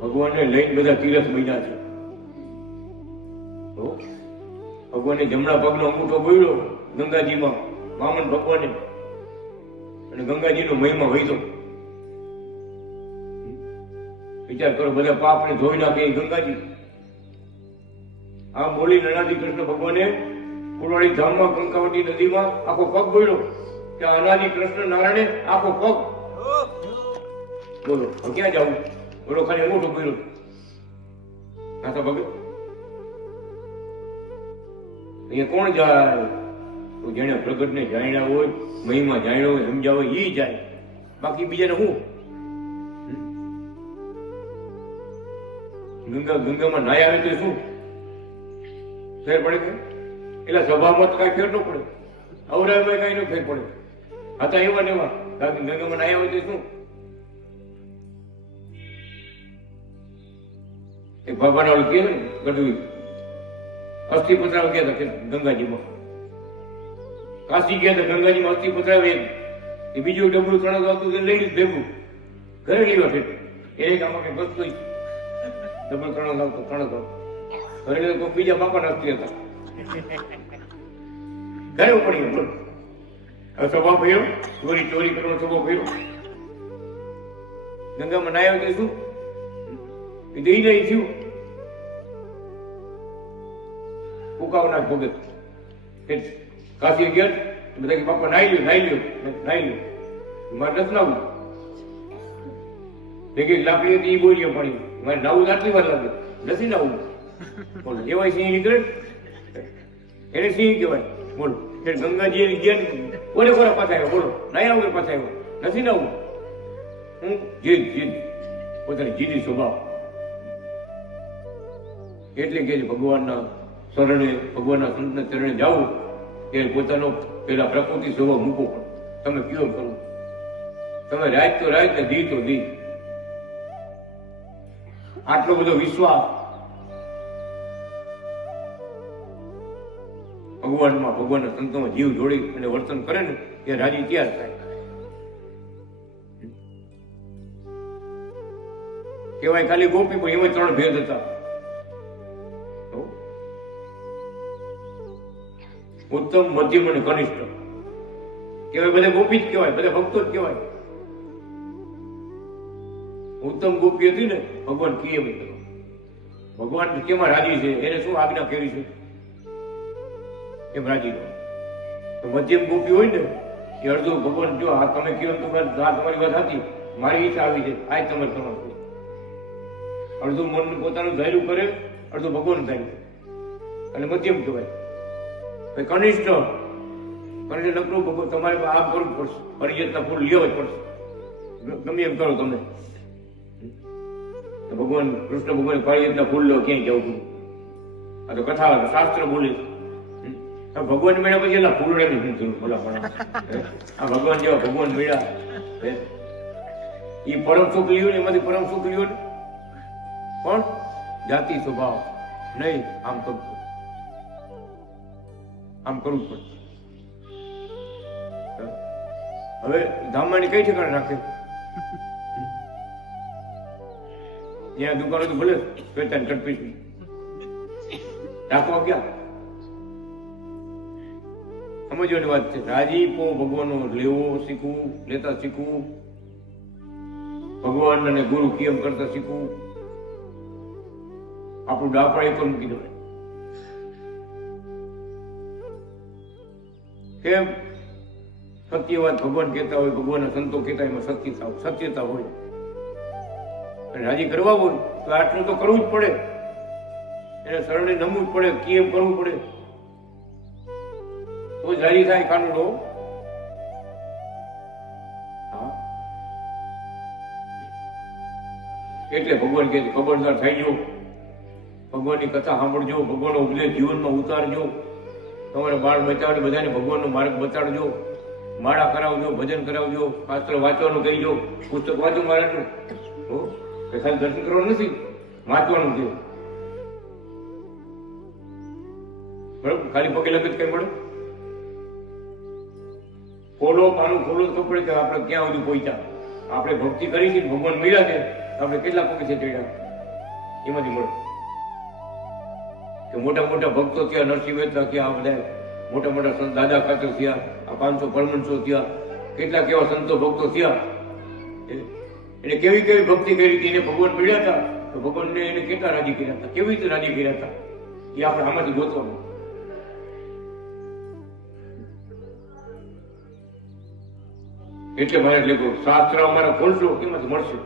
ભગવાનને લઈને બધા તીરથ મહિના છે. ભગવાનને જમણા પગનો અંગૂઠો બોલ્યો ગંગાજીમાં વામન ભગવાને, અને ગંગાજીનો મહિમા વહીતો. વિચાર કરો, બધા પાપને ધોઈ નાખે એ ગંગાજી. આ બોલી અનાદિ કૃષ્ણ ભગવાને ફૂલવાડી ધામમાં કંકાવટી નદીમાં આખો પગ બોલ્યો કે અનાદિ કૃષ્ણ નારાયણે આખો પગ. બોલો ક્યાં જવું? બોલો ખાલી અંગૂઠો બોલ્યો. ના તો ભગત અહીંયા કોણ જાય? તો જેને પ્રગટને જાણ્યા હોય, મહિમા જાણ્યો હોય, સમજાવ હોય એ જાય. બાકી બીજાને હું? ગંગામાં નાય આવે તો શું ફેર પડે કે? એટલે સ્વભાવમાં કઈ ફેર ન પડે, અવરાયમાં કઈ નો ફેર પડે. હતા એવા ને એવા. ગંગામાં નાય આવે તો શું? એક ભગવાન વાળું કહે ને ગઢવી અસ્થિ પધરાવ ગયા હતા ગંગાજીમાં. કાશી ગયા હતા ગંગાજીમાં અસ્થિ પધરાવે. એ બીજું ડબલું ત્રણ આવતું લઈ લીધું ભેગું ઘરે લેવા છે. એને આમાં કઈ બસતો ડબલ ત્રણ આવતો ઘરે કોઈ બીજા બાપાના અસ્થિ હતા ઘરે પડી ગયો. હવે સ્વભાવ ભર્યો, ચોરી કરવાનો સ્વભાવ ભર્યો. ગંગામાં ના આવ્યો તો શું? એ તો ઈ નહીં થયું. ઉકાવનાર ભગત કાશી ગયા બધા કે બાપા નાઈ લ્યો મારે નથી નાવું. ભેગી લાકડી હતી એ બોલીએ પાણી મારે નાવું આટલી વાર લાગે નથી નાવું. બોલો એવાય સિંહ નીકળે એને સિંહ કહેવાય. બોલો ગંગાજી ગયા કોને પાછા આવ્યો? બોલો નાયા વગર પાછા આવ્યો નથી નાવું. હું જીદ પોતાની જીદી સ્વભાવ. એટલે કે ભગવાનના શરણે, ભગવાનના સંતના ચરણે જાઓ ત્યારે પોતાનો પેલા પ્રકૃતિ સ્વભાવ મૂકો. તમે કયો કરો, તમે રાત તો રાત ને દી તો દી. આટલો બધો વિશ્વાસ ભગવાનમાં ભગવાનના સંતોમાં જીવ જોડી અને વર્તન કરે ને એ રાજી તૈયાર થાય. કહેવાય ખાલી ગોપી, પણ એમાં 3 ભેદ હતા. ઉત્તમ, મધ્યમ અને કનિષ્ઠ. કહેવાય બધા ગોપી જ કહેવાય, બધા ભક્તો જ કહેવાય. ઉત્તમ ગોપી હતી ને ભગવાન કિયમ કરો. ભગવાન કેમાં રાજી છે, એને શું આજ્ઞા કરી છે એમ રાજી રહો. તો મધ્યમ ગોપી હોય ને એ અડધો ભગવાન જો આ તમે કહો તમારી વાત હતી, મારી ઈચ્છા આવી છે, આ જ તમારે કરવાનું. અડધું મન પોતાનું ધાર્યું કરે, અડધું ભગવાન ધાર્યું, અને મધ્યમ કહેવાય. કનિષ્ઠ નકરું ભગવાન તમારે આમ કરવું પડશે, પરિજનના ફૂલ લેવા જ પડશે, ગમે એમ કરો તમે. ભગવાન કૃષ્ણ ભગવાન પરિજનના ફૂલ લો, ક્યાંય જવું. આ તો કથા શાસ્ત્ર બોલે. ભગવાન મળ્યા પછી એના ફૂલ નથી જરૂર બોલા પણ આ ભગવાન જેવા ભગવાન મળ્યા એ પરમ સુખ લ્યો ને, એમાંથી પરમ સુખ લ્યો ને પણ જાતિ સ્વભાવ નહીં, આમ કરવું પડશે. હવે ધામવાની કઈ ઠેકાણે રાખે? ત્યાં દુકાનો તો ભલે પેટર્ન કટપીસ રાખવા ક્યાં? સમજવાની વાત છે. રાજીપો ભગવાનનો લેવો શીખવું, લેતા શીખવું, ભગવાન અને ગુરુ કેમ કરતા શીખવું. આપણું ડાપા એક મૂકી દેવાય. કેમ? સત્ય વાત ભગવાન કહેતા હોય, ભગવાનના સંતો કહેતા એમાં સત્યતા હોય. અને રાજી કરવા હોય તો આટલું તો કરવું જ પડે, એને શરણે નમવું જ પડે, કેમ કરવું પડે તો જ રાજી થાય કાનુડો. હા, એટલે ભગવાન કહે છે ખબરદાર થઈ જાઓ, ભગવાનની કથા સાંભળજો, ભગવાનનો ઉપદેશ જીવનમાં ઉતારજો, તમારા બાળ બચાવને બધાને ભગવાનનો માર્ગ બતાડજો, માળા કરાવજો, ભજન કરાવજો, શાસ્ત્ર વાંચવાનું કહીજો. પુસ્તક વાંચો મહારાજનું, ખાલી દર્શન કરવાનું નથી, વાંચવાનું છે. બરાબર? ખાલી પગે લગે કઈ મળે? ખોલો પાનું ખોલો તો પડે કે આપણે ક્યાં સુધી પહોંચ્યા. આપણે ભક્તિ કરી છે, ભગવાન મળ્યા છે, આપણે કેટલા પગે છે ચડ્યા એમાંથી મળે. કે મોટા મોટા ભક્તો થયા, નરસિંહ મહેતા થયા, આ બધા મોટા મોટા સંત દાદા ખાતર થયા, આ 500 પરમહંસો થયા, કેટલા કેવા સંતો ભક્તો થયા. એને કેવી કેવી ભક્તિ કરી હતી, એને ભગવાન મળ્યા હતા તો ભગવાનને એને કેટલા રાજી કર્યા હતા, કેવી રીતે રાજી કર્યા હતા એ આપણે આમાંથી ગોતવાનું. એટલે મારે લેખો શાસ્ત્ર અમારા ખોલશો એમાંથી મળશે.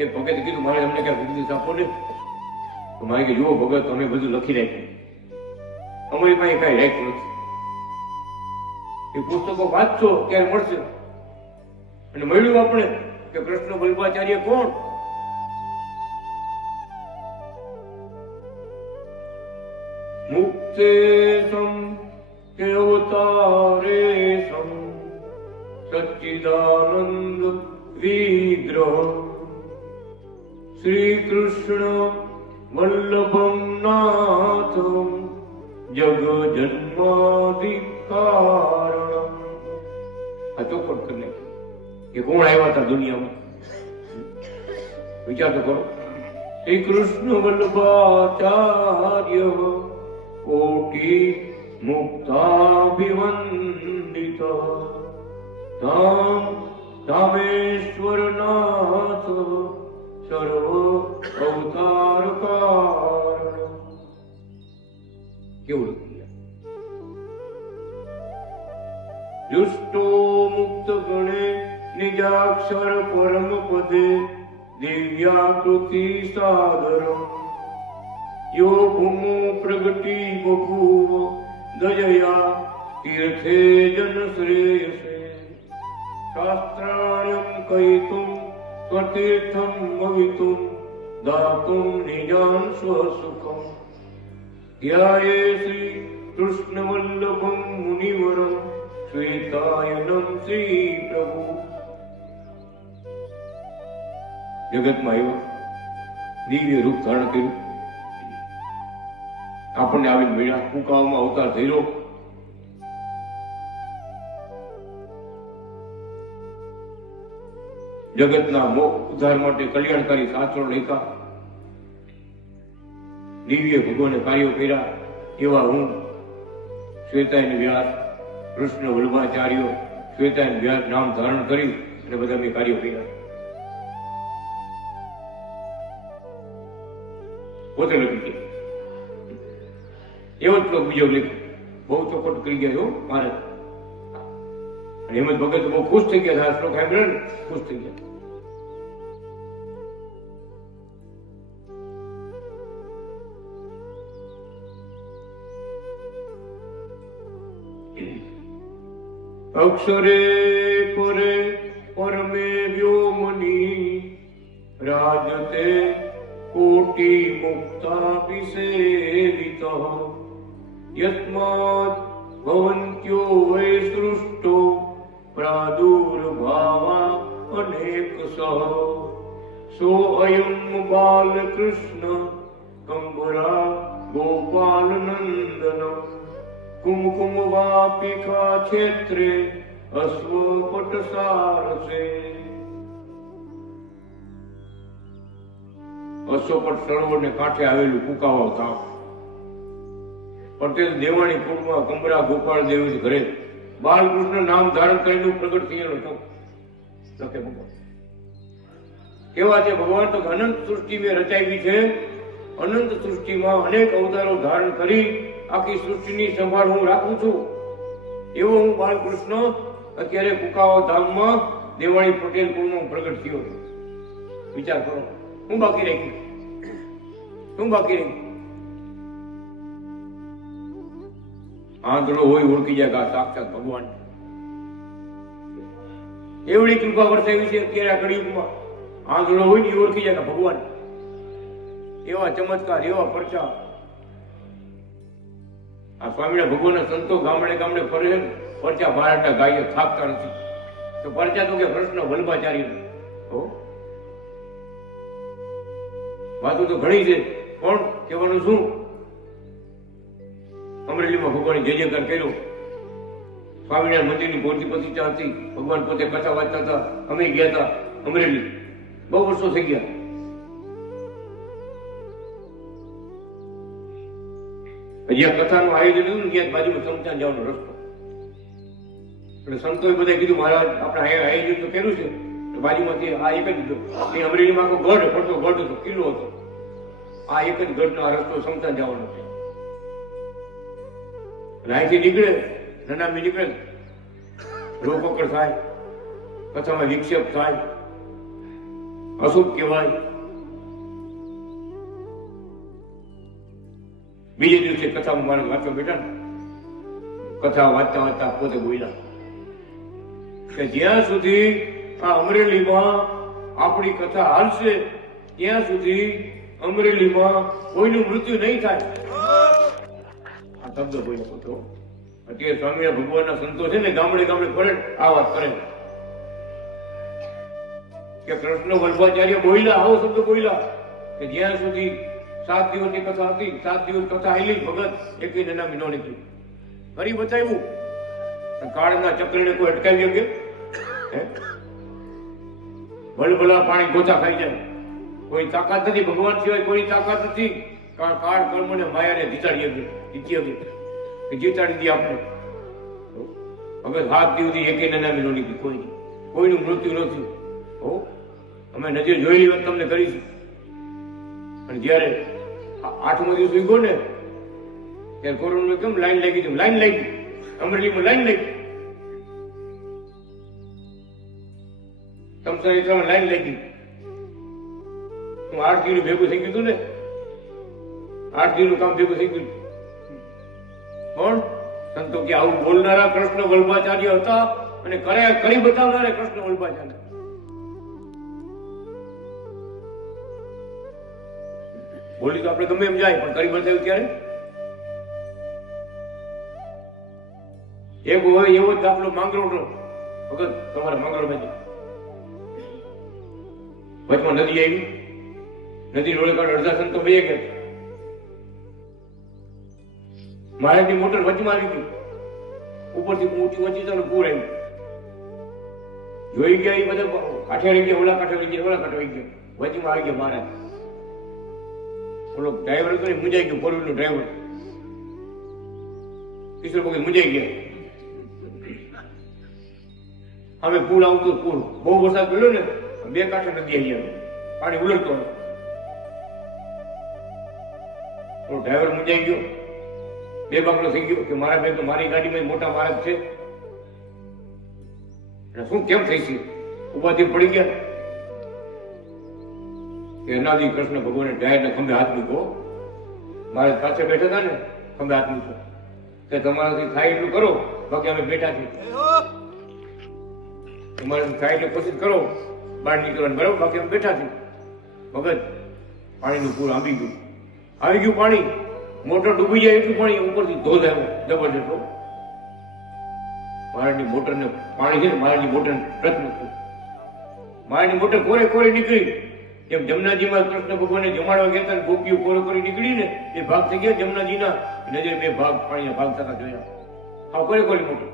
એક ભગતે કીધું મારે અમને ક્યાં વિજ્ઞાન આપો ને, તો મારે કે જુઓ ભગત અમે બધું લખી રાખ્યું, અમારી પાસે કઈ રાખ્યું નથી. એ પુસ્તકો વાંચશો ત્યારે મળશે. અને મળ્યું આપણે કે કૃષ્ણ વલ્લભાચાર્ય કોણ? મુક્તે સમ કે અવતારે સમ સચ્ચિદાનંદ વિગ્રહ શ્રી કૃષ્ણ વલ્લભમ નાથમ જગ જન્માધિકારણ. આ ચોખવટ કરી નાખી કે કોણ આવ્યા હતા દુનિયામાં, વિચાર તો કરો. શ્રી કૃષ્ણ વલ્લભાચાર્ય કોટિ મુક્તાભિવંદિત ધામ ધામેશ્વર નાથ સર્વ અવતાર કારણ. કેવું લખ્યું? દુષ્ટો મુક્ત ગણે નિજાક્ષર પરમ પદે દિવ્યાકૃતિ સાદરમ યો ભૂમો પ્રગટી બભૂવ દયયા તીર્થે જન શ્રેયસે શાસ્ત્રાણ્યમ કૈતુમ સ્વતીર્થમ ભવિતુમ દાતુમ નિજાન સ્વસુખમ ધ્યાયે શ્રી કૃષ્ણ વલ્લભમ મુનિવરમ શ્વેતાયનમ શ્રી પ્રભુ. જગતમાં આવ્યો, દિવ્ય રૂપ ધારણ કર્યું આપણને આવીને મળ્યા, કુકાઓમાં અવતાર થયેલો. જગતના ઉદ્ધાર માટે કલ્યાણકારી શાસ્ત્રો લખ્યા, દિવ્ય ભગવાને કાર્યો કર્યા. એવા હું શ્વેતાયન વ્યાસ, કૃષ્ણ વલ્લભાચાર્યો, શ્વેતાયન વ્યાસ નામ ધારણ કરી અને બધા મેં કાર્યો કર્યા. પોતે લખી ગયા. એવો જ શ્લોક બીજો લખ્યો, બહુ ચોખટ કરી ગયા છો મારે. હેમંત ભગત બહુ ખુશ થઈ ગયા. આ શ્લોક સાંભળ્યો ને ખુશ થઈ ગયા. અક્ષરે પરે પરમે વ્યોમની રાજતે કોટી મુક્તા વિસેવિત યસ્માદ ભવન્ત્યો વૈ સૃષ્ટો પ્રાદુર્ભાવા અનેક સહ સો અયમ બાલકૃષ્ણ કંબરા ગોપાલ નંદન કુમકુમ વાપિકા ક્ષેત્રે અશ્વપટ સારસે. અશ્વપટ સરોવરને કાંઠે આવેલું કુકાવા ગામ, પટેલ દેવાણી કુળમાં કંબરા ગોપાળ દેવ ઘરે બાલકૃષ્ણ નામ ધારણ કરીને પ્રગટ થયેલો હતો. લખે ભગવાન કેવા છે ભગવાન તો અનંત સૃષ્ટિ મેં રચાવી છે. અનંત સૃષ્ટિમાં અનેક અવતારો ધારણ કરી આખી સૃષ્ટિની સંભાળ હું રાખું છું. એવો હું બાલકૃષ્ણ અત્યારે કુકાવા ધામમાં દેવાણી પટેલ કુળમાં પ્રગટ થયો. વિચાર કરો, હું બાકી રહી, હું બાકી રહી. આંધળો હોય ઓળખી જાય કે આ સાક્ષાત ભગવાન. એવડી કૃપા વરસાવી છે અત્યારે આ કળિયુગમાં. આંધળો હોય ને ઓળખી જાય કે ભગવાન. એવા ચમત્કાર, એવા પરચા. આ સ્વામીના ભગવાનના સંતો ગામડે ગામડે ફરે છે, પરચા બારાટા ગાય થાકતા નથી. તો પરચા તો કે કૃષ્ણ વલ્લભાચાર્ય. વાતો તો ઘણી છે, પણ કહેવાનું શું? અમરેલીમાં ભગવાને જય જયકાર કર્યો. સ્વામિનારાયણ મંદિરની મૂર્તિ પ્રતિષ્ઠા હતી. ભગવાન પોતે કથા વાંચતા હતા. અમે ગયા હતા અમરેલી, બહુ વર્ષો થઈ ગયા. જ્યાં કથાનું આયોજન હતું ને ત્યાં બાજુમાં સમચાન જવાનો રસ્તો. એટલે સંતોએ બધા કીધું મહારાજ આપણે અહીંયા આયોજન તો કર્યું છે, બાજુમાંથી આ એક જ એ અમરેલીમાં આખો ગઢ ફરતો ગઢ હતો, કિલ્લો હતો. આ એક જ ગઢનો આ રસ્તો સમચાન જવાનો છે. અહીંથી નીકળે, નનામી નીકળે, રોકકડ થાય, કથામાં વિક્ષેપ થાય, અશુભ કહેવાય. બીજે દિવસે કથામાં મારે વાંચવા બેઠા ને, કથા વાંચતા વાંચતા પોતે બોલ્યા કે જ્યાં સુધી આ અમરેલીમાં આપણી કથા હાલશે ત્યાં સુધી અમરેલીમાં કોઈનું મૃત્યુ નહીં થાય. આ શબ્દ બોલ્યો હતો. અત્યારે સ્વામિનારાયણ ભગવાનના સંતો છે ને ગામડે ગામડે ફરે આ વાત કરે કે કૃષ્ણ વલ્લભાચાર્ય બોલ્યા, આવો શબ્દ બોલ્યા કે જ્યાં સુધી 7 દિવસની કથા હતી, 7 દિવસ કથા આવેલી, ભગત એક નનામી નો નીકળી. કરી બતાવ્યું. કાળના ચક્રને કોઈ અટકાવી શકે? ભલભલા પાણી ગોચા ખાઈ જાય. કોઈ તાકાત નથી, ભગવાન સિવાય કોઈ તાકાત નથી. કાળ કર્મ ને માયાને જીતાડી જીતાડી દી આપણે. હવે 7 દિવસથી એક નનામી નો નીકળી. કોઈનું મૃત્યુ નથી. અમે નજર જોયેલી વાત તમને કરીશું. અને જયારે 8મો દિવસ ઉગ્યો ને ત્યારે કોરોના કેમ લાઈન લાગી હતી, લાઈન લાગી અમરેલીમાં લાઈન લાગી, તમસાની લાઈન લાગી. હું 8 દિવસ ભેગું થઈ ગયું ને, 8 દિવસનું કામ ભેગું થઈ ગયું. કોણ સંતો કે આવું બોલનારા કૃષ્ણ વલ્લભાચાર્ય હતા અને કરી બતાવનારા કૃષ્ણ વલ્લભાચાર્ય. બોલી તો આપણે ગમે એમ જાય, પણ કરી બતાવ્યું ત્યારે એક હોય એવો જ દાખલો માંગરોળનો. વખત તમારે માંગરોળમાં વચમાં નદી આવી, નદી રોડે કાઢ અડધા સંતો બે ગયા. મારાથી મોટર વચમાં આવી ગઈ, ઉપરથી ઊંચી ઊંચી તો પૂર આવ્યું. જોઈ ગયા એ બધા કાંઠે રહી ગયા, ઓલા કાંઠે રહી ગયા, ઓલા કાંઠે રહી ગયા, વચમાં આવી ગયા મહારાજ. ઓલો ડ્રાઈવર હતો ને મુંજાઈ ગયો, ફોર વ્હીલનો ડ્રાઈવર કિશોર પગી મુંજાઈ ગયા. હવે પૂર આવતું, પૂર બહુ વરસાદ પડ્યો ને, બે કાંઠે નદી આવી આવે, પાણી ઉલટતો. ડ્રાઈવર મુંજાઈ ગયો, બે બાકડો થઈ ગયો કે મારા બે તો મારી ગાડીમાં મોટા મહારાજ છે, શું કેમ થઈ છે? ઉપાધિ પડી ગયા કે અનાદિ કૃષ્ણ ભગવાને જાહેરના ખંભે હાથ મૂકો. મારે પાસે બેઠા હતા ને, ખંભે હાથ મૂકો કે તમારાથી થાય એટલું કરો, બાકી અમે બેઠા છીએ. તમારાથી થાય એટલે કોશિશ કરો બહાર નીકળવાની, બરાબર, બાકી અમે બેઠા છીએ. ભગત પાણીનું પૂર આવી ગયું, આવી ગયું પાણી, મોટર ડૂબી જાય એટલું પાણી, ઉપરથી ધોધ આવ્યો જબરજસ્ત. મહારાજની મોટરને પાણી છે ને, મહારાજની મોટરને ટચ નતું. મહારાજની મોટર કોરે કોરે નીકળી. જેમ જમનાજીમાં કૃષ્ણ ભગવાને જમાડવા ગયા હતા, ગોપીઓ કોરે કોરે નીકળી ને, એ ભાગ થઈ ગયા જમનાજીના નજરે, બે ભાગ પાણીના ભાગ થતા જોયા. આ કોરે કોરે મોટર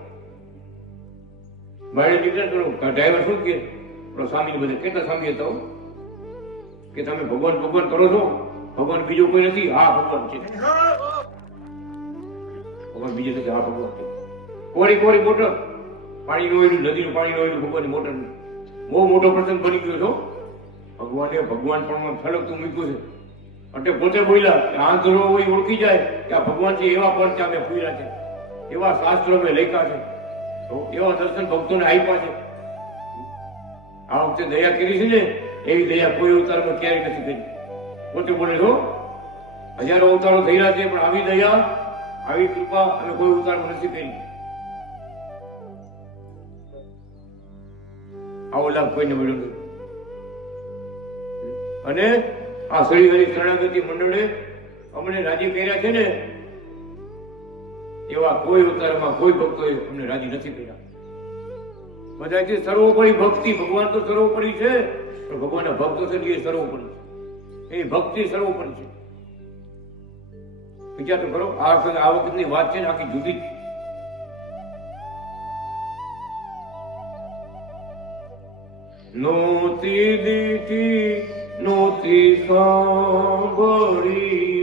મહારાજ નીકળ્યા. તો ડ્રાઈવર શું કે સ્વામી બધા કેટલા સ્વામી હતા કે તમે ભગવાન ભગવાન કરો છો, ભગવાન બીજો કોઈ નથી? હા ભગવાન છે, ભગવાન બીજો નથી, હા ભગવાન છે. કોરી કોરી મોટર, પાણી રોયેલું, નદીનું પાણી રોયેલું, ભગવાનની મોટર. બહુ મોટો પ્રસંગ બની ગયો છો. ભગવાને ભગવાન પણ ફલકતું મૂક્યું છે. એટલે પોતે બોલ્યા કે આ ધરો હોય ઓળખી જાય કે આ ભગવાન છે. એવા પરચા મેં પૂર્યા છે, એવા શાસ્ત્રો મેં લખ્યા છે, એવા દર્શન ભક્તોને આપ્યા છે. આ વખતે દયા કરી છે ને, એવી દયા કોઈ અવતારમાં ક્યારેય નથી કરી. પોતે બોલે છો હજારો અવતારો થઈ રહ્યા છે, પણ આવી દયા, આવી કૃપા અમે કોઈ અવતારમાં નથી કરી. આવો લાભ કોઈને મળ્યો નથી. અને આ શ્રી હરિ શરણાગતિ મંડળે અમને રાજી કર્યા છે ને, એવા કોઈ અવતારમાં કોઈ ભક્તોએ અમને રાજી નથી કર્યા. બધાથી સર્વોપરી ભક્તિ, ભગવાન તો સર્વોપરી છે, પણ ભગવાનના ભક્તો છે એ સર્વોપરી છે. એ ભક્તિ સર્વોપરી છે. વિચાર તો કરો, આ વખતની વાત છે ને આખી જુદી. નોતી દીઠી નોતી સાંભળી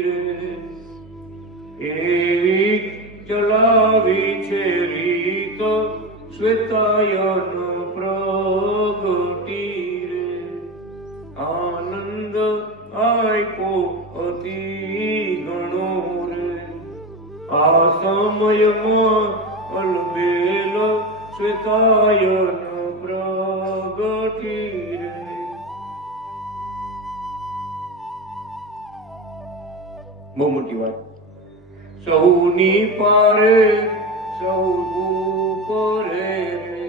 રે, એવી ચલાવી છે રીત શ્વેતાયન પ્રગટી રે. આનંદ આપ્યો અતિ ગણો રે, આ સમયમાં અલબેલ શ્વેતાયન પ્રગટી રે. બહુ મોટી વાત. સૌની પારે સૌ પરે રે,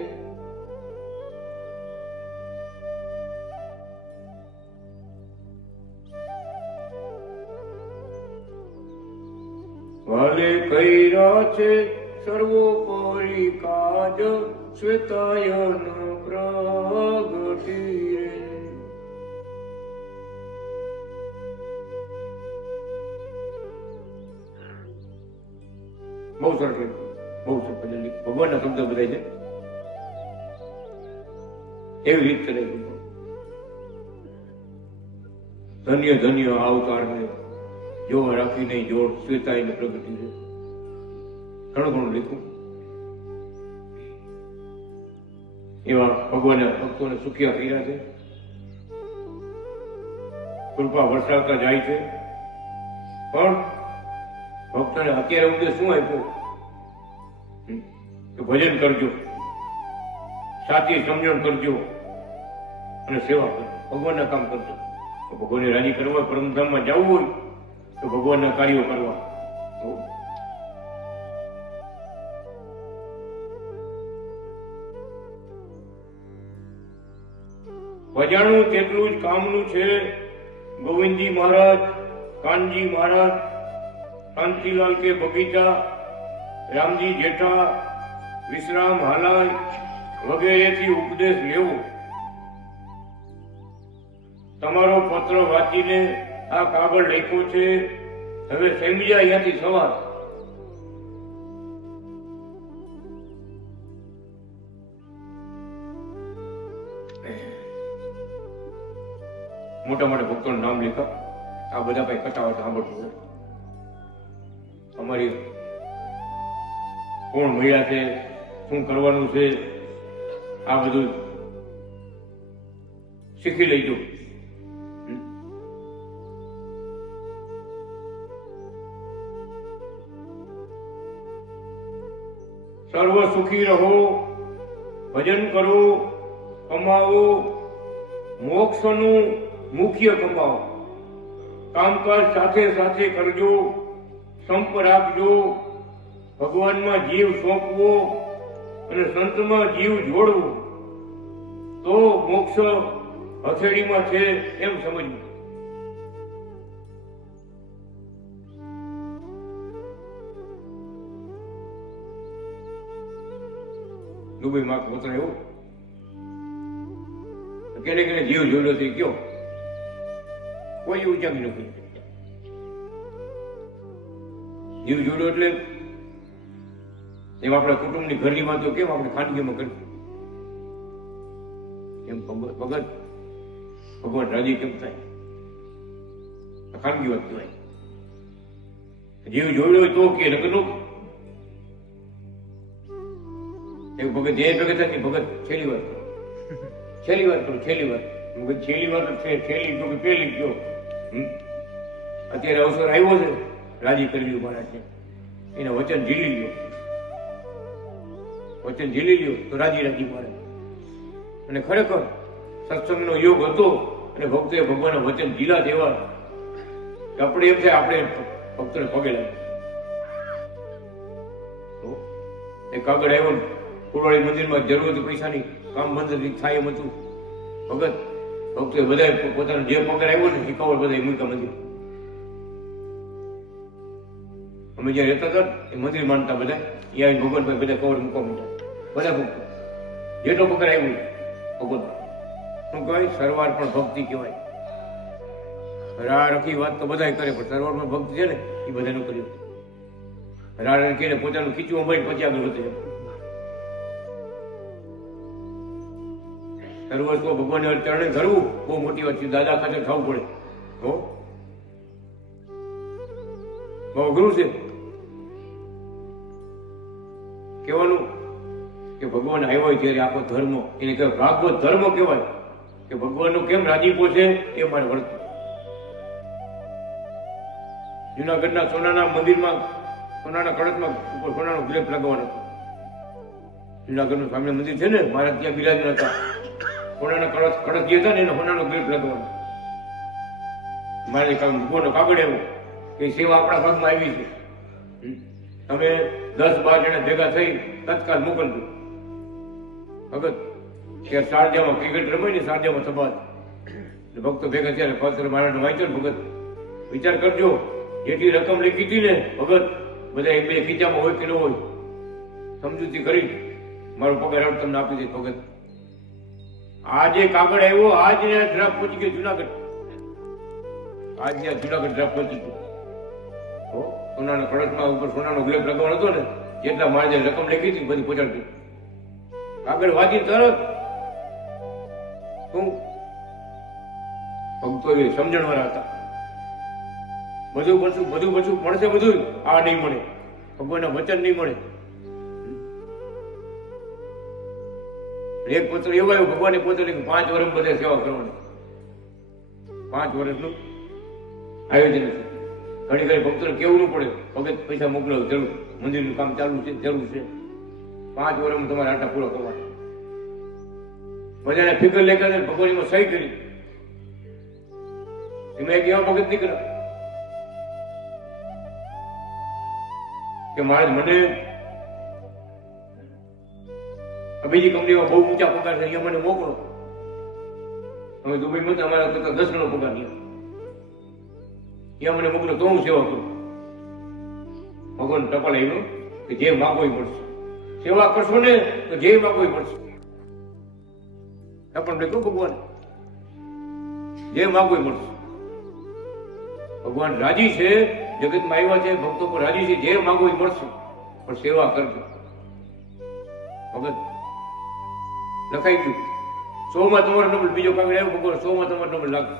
ભલે કર્યા છે સર્વોપરી કાજ શ્વેતાયન પ્રગટી રે. બહુ સરસ, બહુ સરસ. ભગવાનના શબ્દ બધા છે, એવી રીત કરે. ધન્ય ધન્ય અવતારને જો રાખી નહીં જોડ શ્વેતાયન પ્રગટી છે. ઘણું ઘણું લીધું. એવા ભગવાનના ભક્તોને સુખિયા કર્યા છે, કૃપા વરસાવતા જાય છે. પણ ભક્તોને અત્યારે ઉપદેશ શું આપ્યો કે ભજન કરજો, સાચી સમજણ કરજો અને સેવા કરજો, ભગવાનના કામ કરજો. તો ભગવાનને રાજી કરવા, પરમધામમાં જવું હોય તો ભગવાનના કાર્યો કરવા. ભજાણું તેટલું જ કામનું છે. ગોવિંદજી મહારાજ, કાનજી મહારાજ, શાંતિલાલ કે બગીચા, રામજી જેઠા, વિશ્રામ હાલાય વગેરેથી ઉપદેશ લેવો. તમારો પત્ર વાંચીને આ કાગળ લખ્યો છે, હવે સમજ્યા અહીંયાથી સવાર મોટા મોટા ભક્તોનું નામ લખ્યા. આ બધા કઈ કથાઓ સાંભળતું હોય. અમારી કોણ મળ્યા છે, શું કરવાનું છે, આ બધું શીખી લેજો. સર્વ સુખી રહો, ભજન કરો, કમાવો, મોક્ષનું મુખ્ય કમાવો. કામકાજ સાથે સાથે કરજો, સંપ રાખજો, ભગવાનમાં જીવ સોંપવો અને સંતમાં જીવ જોડવો, તો મોક્ષ હથેળીમાં છે એમ સમજવું. દુબઈમાં પોતા એવું કેને કેને જીવ જોડ્યો છે કયો, કોઈ ઉજાગી નથી. જીવ જોડ્યો એટલે એમ આપણા કુટુંબની ઘરની વાતો કેમ આપણે ખાનગીમાં કરીશું? એમ ભગત ભગવાન રાજી કેમ થાય? ખાનગી વાત કહેવાય. જીવ જોડ્યો હોય તો કે નકર નો. એક ભગત જે ભગત હતી ભગત છેલ્લી વાત કરો, છેલ્લી વાત કરો, છેલ્લી વાત. છેલ્લી વાત છેલ્લી જો કે પેલી ગયો. અત્યારે અવસર આવ્યો છે રાજી કરી મારા છે, એના વચન ઝીલી લ્યો, વચન ઝીલી લ્યો તો રાજી રાજી મારે. અને ખરેખર સત્સંગનો યોગ હતો અને ભક્તોએ ભગવાનના વચન ઝીલા દેવા કે આપણે એમ થાય આપણે ભક્તોને પગે લાગે. એક આગળ આવ્યો ને કુરવાડી મંદિરમાં જરૂર હતી પૈસાની, કામ બંધ થાય એમ હતું. ભગત ભક્તોએ બધા પોતાનો જે પગાર આવ્યો ને એ કવર બધા મૂકા મંદિર. અમે જ્યાં રહેતા હતા એ મંદિર માનતા બધા, અહીંયા ભગવાન ભાઈ બધા કવર મૂકવા માંડ્યા. બધા ભક્તો જેટલો પગાર આવ્યો ભગવાન શું કહેવાય? સરવાર પણ ભક્તિ કહેવાય. રખી વાત તો બધા કરે પણ સરવારમાં ભક્તિ છે ને એ બધાનું કર્યું. રાડ કે પોતાનું ખીચવું મળી પછી આગળ વધે. સર્વસ્વ ભગવાન ચરણે ધરવું બહુ મોટી વાત છે. દાદા ખાતે ખાવું પડે હો, બહુ અઘરું છે. કહેવાનું કે ભગવાન આવ્યો ત્યારે આખો ધર્મ એને કહેવાય ભાગવત ધર્મ કહેવાય કે ભગવાનનો કેમ રાજીપો છે એ મારે વર્તું. જુનાગઢના સોનાના મંદિરમાં સોનાના કળશમાં ઉપર સોનાનો ગ્લેપ લગાવવાનો હતો. જુનાગઢનું સ્વામી મંદિર છે ને, મહારાજ ત્યાં બિરાજમાન હતા. સોનાના કળશ જે હતા ને એનો સોનાનો ગ્લેપ લગાવવાનો. મારે ભગવાનનો કાગળ એવો કે સેવા આપણા ભાગમાં આવી છે, તમે 10-12 જણા ભેગા થઈ તત્કાલ મોકલજો. ભગત ત્યાં શારજામાં ક્રિકેટ રમે ને, શારજામાં સભા ભક્તો ભેગા થયા. પત્ર મહારાજ વાંચ્યો ને ભગત વિચાર કરજો જેટલી રકમ લખી હતી ને ભગત બધા એક બે ખીચામાં હોય કે ન હોય સમજૂતી કરી મારો પગાર તમને આપી દે. ભગત આજે કાગળ આવ્યો, આજ ડ્રાફ્ટ પહોંચી ગયો જુનાગઢ. આજ જુનાગઢ ડ્રાફ્ટ પહોંચી ગયો. સોનાના કળશમાં ઉપર સોનાનો ગ્લેપ લગાવવાનો હતો ને, જેટલા મારે રકમ લખી હતી બધી પહોંચાડતી. કાગળ વાંચી તરત શું ભક્તો સમજણ વાળા હતા. બધું મળશે, બધું આ નહીં મળે, ભગવાનના વચન નહીં મળે. એક પત્ર એવું આવ્યું ભગવાને પોતે 5 વર્ષ બધે સેવા કરવાની. 5 વર્ષનું આયોજન છે. ઘણી ઘણી ભક્તોને કેવું પડે ભગત પૈસા મોકલો જરૂર, મંદિરનું કામ ચાલુ છે, જરૂર છે, 5 વર્ષમાં તમારે આટા પૂરો કરવાના. બધાને ફિકર લેખા ભગવાનીમાં સહી કરી. એમાં એક એવા ભગત નીકળ્યા કે મહારાજ મને બીજી કંપનીમાં બહુ ઊંચા પગાર છે, અહીંયા મને મોકલો. અમે દુબઈમાં અમારા કરતા 10 ગણો પગાર નહીં, ત્યાં મને મોકલો તો હું સેવા કરું. ભગવાન ટપાલ આવ્યો કે જે માગો એ મળશે, સેવા કરશો ને તો જે માગો એ મળશે. ટપાલ લખ્યું ભગવાન જે માગો એ મળશે. ભગવાન રાજી છે, જગતમાં આવ્યા છે, ભક્તો પર રાજી છે, જે માગો એ મળશે, પણ સેવા કરજો. ભગત લખાઈ ગયું. 100માં તમારો નંબર, બીજો કાગળ આવ્યો ભગવાન 100માં તમારો નંબર લાગશે.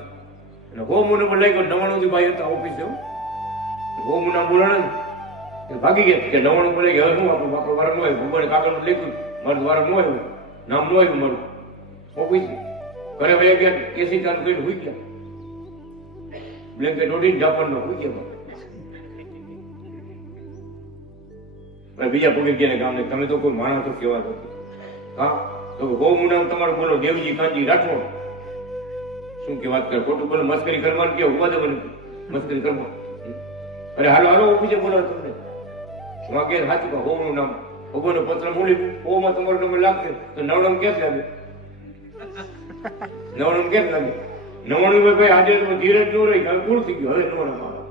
અને હો મુને પણ લઈ ગયો 99 થી ભાઈ હતા ઓફિસે હો મુના બોલાણ ભાગી ગયા કે 99 બોલે કે હવે શું આપણું બાપુ વાર નો હોય ભગવાન કાગળ લખ્યું મારું વાર નો હોય નામ નો હોય મારું ઓફિસ ઘરે વહી ગયા એસી ચાલુ કરીને હોઈ ગયા બ્લેન્કેટ ઓઢીને જાપાનનો હોઈ ગયા બીજા પગે ગયા ગામને તમે તો કોઈ માણસ તો કેવા નથી હા તો હો મુના તમારું બોલો દેવજી કાંજી રાઠોડ શું કે વાત કરે ખોટું બોલો મસ્કરી કરવાનું કે ઉભા દે મને મસ્કરી કરવા અરે હાલો હાલો ઓફિસે બોલાવો તમને વાગે સાચું હો નું નામ ભગવાનનો પત્ર મૂલી ઓમાં તમારો નંબર લાગશે તો નવડમ ક્યાંથી આવે નવડમ ક્યાંથી લાગે 99 ભાઈ આજે ધીરજ નો રહી હવે પૂરું થઈ ગયું હવે નવડમ આવે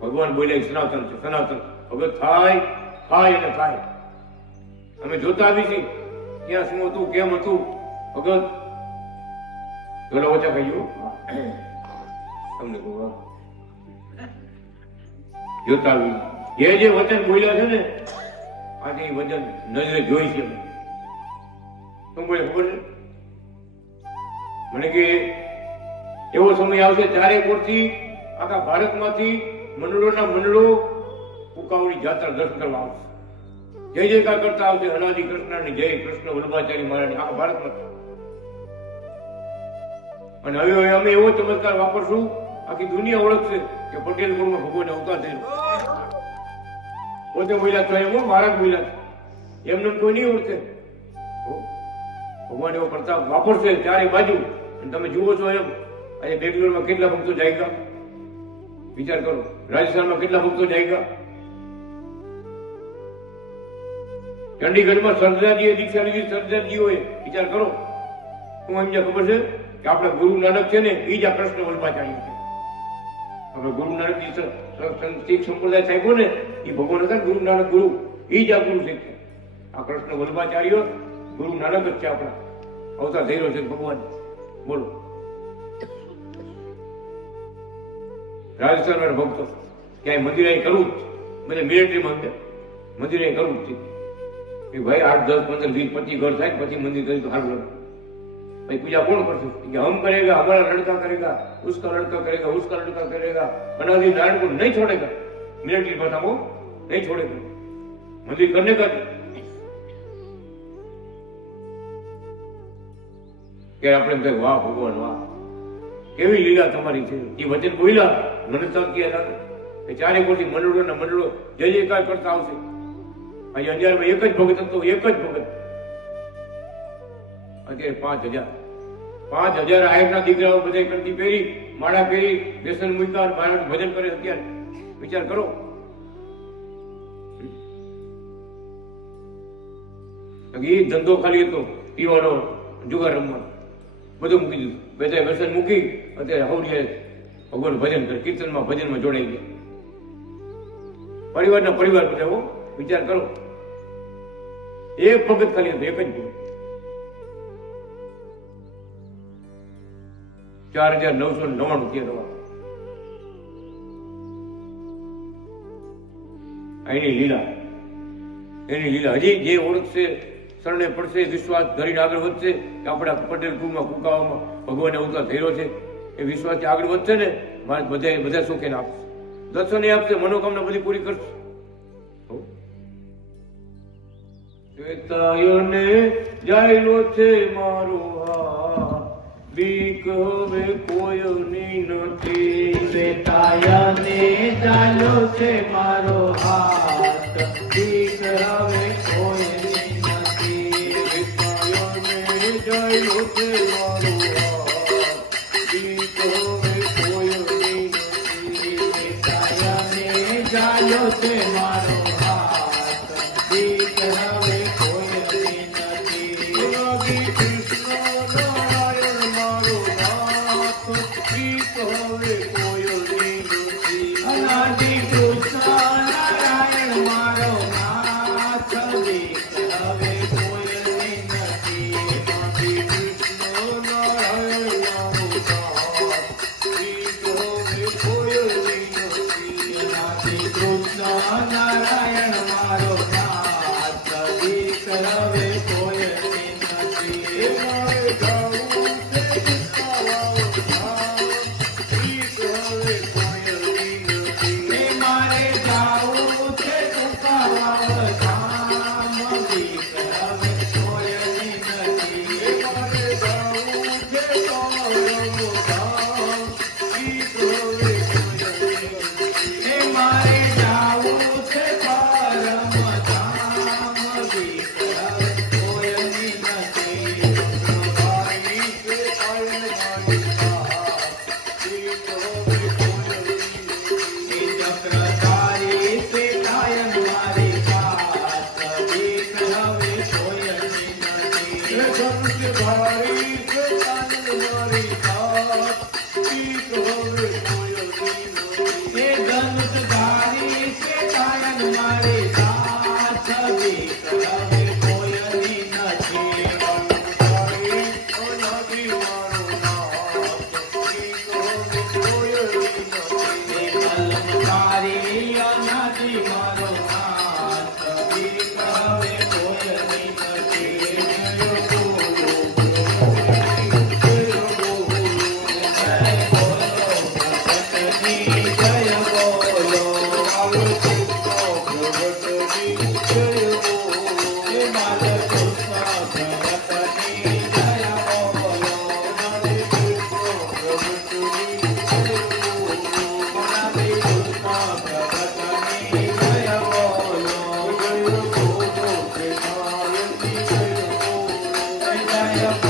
ભગવાન બોલ્યા સનાતન છે સનાતન હવે થાય થાય અને થાય અમે જોતા આવી છીએ ક્યાં શું હતું કેમ હતું ભગત પેલો ઓછા કહ્યું તમને કહું જોતા આવી જે જે વચન બોલ્યા છે ને આજે એ વચન નજરે જોઈ છે શું બોલે ખબર છે મને કે એવો સમય આવશે ચારે કોરથી આખા ભારતમાંથી મંડળોના મંડળો કુકાવની જાત્રા દર્શન કરવા આવશે જય જયકાર કરતા આવશે અનાદિ કૃષ્ણની જય કૃષ્ણ વલ્લભાચાર્ય મહારાજની આખા ભારતમાં અને હવે અમે એવો ચમત્કાર વાપરશું આખી દુનિયા ઓળખશે કે પટેલ કુળમાં ભગવાન અવતાર થયેલો પોતે બોલ્યા તો એમ મહારાજ બોલ્યા એમને કોઈ નહીં ઓળખે ભગવાન એવો પ્રતાપ વાપરશે ચારે બાજુ તમે જુઓ છો એમ આજે બેંગ્લોરમાં કેટલા ભક્તો જાયગા વિચાર કરો રાજસ્થાનમાં કેટલા ભક્તો જાયગા ચંડીગઢમાં સરદારજીએ દીક્ષા લીધી સરદારજીઓએ વિચાર કરો હું એમ ખબર છે કે આપણા ગુરુ નાનક છે ને એ જ આ કૃષ્ણ વલ્લભાચાર્ય છે આપણે ગુરુ નાનકજી શીખ સંપ્રદાય સાહેબો ને એ ભગવાન હતા ગુરુ નાનક ગુરુ એ જ આ ગુરુ શીખ છે આ કૃષ્ણ વલ્લભાચાર્ય ગુરુ નાનક જ છે આપણા અવતાર થઈ રહ્યો છે ભગવાન બોલો રાજસ્થાન વાળા ભક્તો ક્યાંય મંદિર અહીં કરવું જ મને મિલિટરીમાં મંદિર અહીં કરવું જ છે ભાઈ 8, 10, 15, 20, 25 ઘર થાય પછી મંદિર કરી તો સારું લાગે भाई पूजा कौन करते कि हम करेगा हमारा लड़का करेगा उसका लड़का करेगा उसका लड़का करेगा अनादि नारायण को नहीं छोड़ेगा मिलिट्री भाषा वो नहीं छोड़ेगा मंदिर करने का કે આપણે કહે વાહ ભગવાન વાહ કેવી લીલા તમારી છે એ વચન બોલ્યા મને તકીયા લાગે કે ચારે કોટી મંડળોના મંડળો જય જયકાર કરતા આવશે આજે અંજારમાં એક જ ભગત હતો એક જ ભગત અત્યારે 5,000 આયરના દીકરાઓ બધા કંઠી પહેરી માળા પહેરી વ્યસન મૂક્યા મહારાજ ભજન કરે અત્યારે વિચાર કરો એ ધંધો ખાલી હતો પીવાનો જુગાર રમવાનો બધું મૂકી દીધું બધા વ્યસન મૂકી અત્યારે હવડીએ ભગવાન ભજન કરે કીર્તનમાં ભજનમાં જોડાઈ ગયા પરિવારના પરિવાર બધા વિચાર કરો એક ભગત ખાલી હતો એક જ ભગત 4,999 દવા એની લીલા હજી જે ઓળખશે શરણે પડશે વિશ્વાસ ધરીને આગળ વધશે કે આપણા પટેલ કુળમાં કુકાવામાં ભગવાન અવતાર થયેલો છે એ વિશ્વાસથી આગળ વધશે ને બધા સુખે આપશે દર્શને આપશે મનોકામના બધી પૂરી કરશે શ્વેતાયને જાયલો છે મારો બીક હવે કોઈની નથી શ્વેતાયને ચાલો છે મારો હાથ બીક હવે કોઈની નથી શ્વેતાયને જાયલો છે મારો હાથ બીક હવે કોઈની નથી શ્વેતાયને ચાલો છે મારો હાથ બીક હવે કોઈની નથી અનાદિ કૃષ્ણ નારાયણ મારો નાથ બીક હવે કોઈની નથી અનાદિ કૃષ્ણ નારાયણ મારો નાથ બીક હવે કોઈની નથી અનાદિ કૃષ્ણ નારાયણ મારો નાથ બીક હવે કોઈની નથી મારે જાવું છે એ ધનુષધારી શ્વેતાયન મારી સાથ દીક રવે કોયની નથી એ કલમકારી અનાદિ મારો નાથ દીક રવે કોયની નથી જય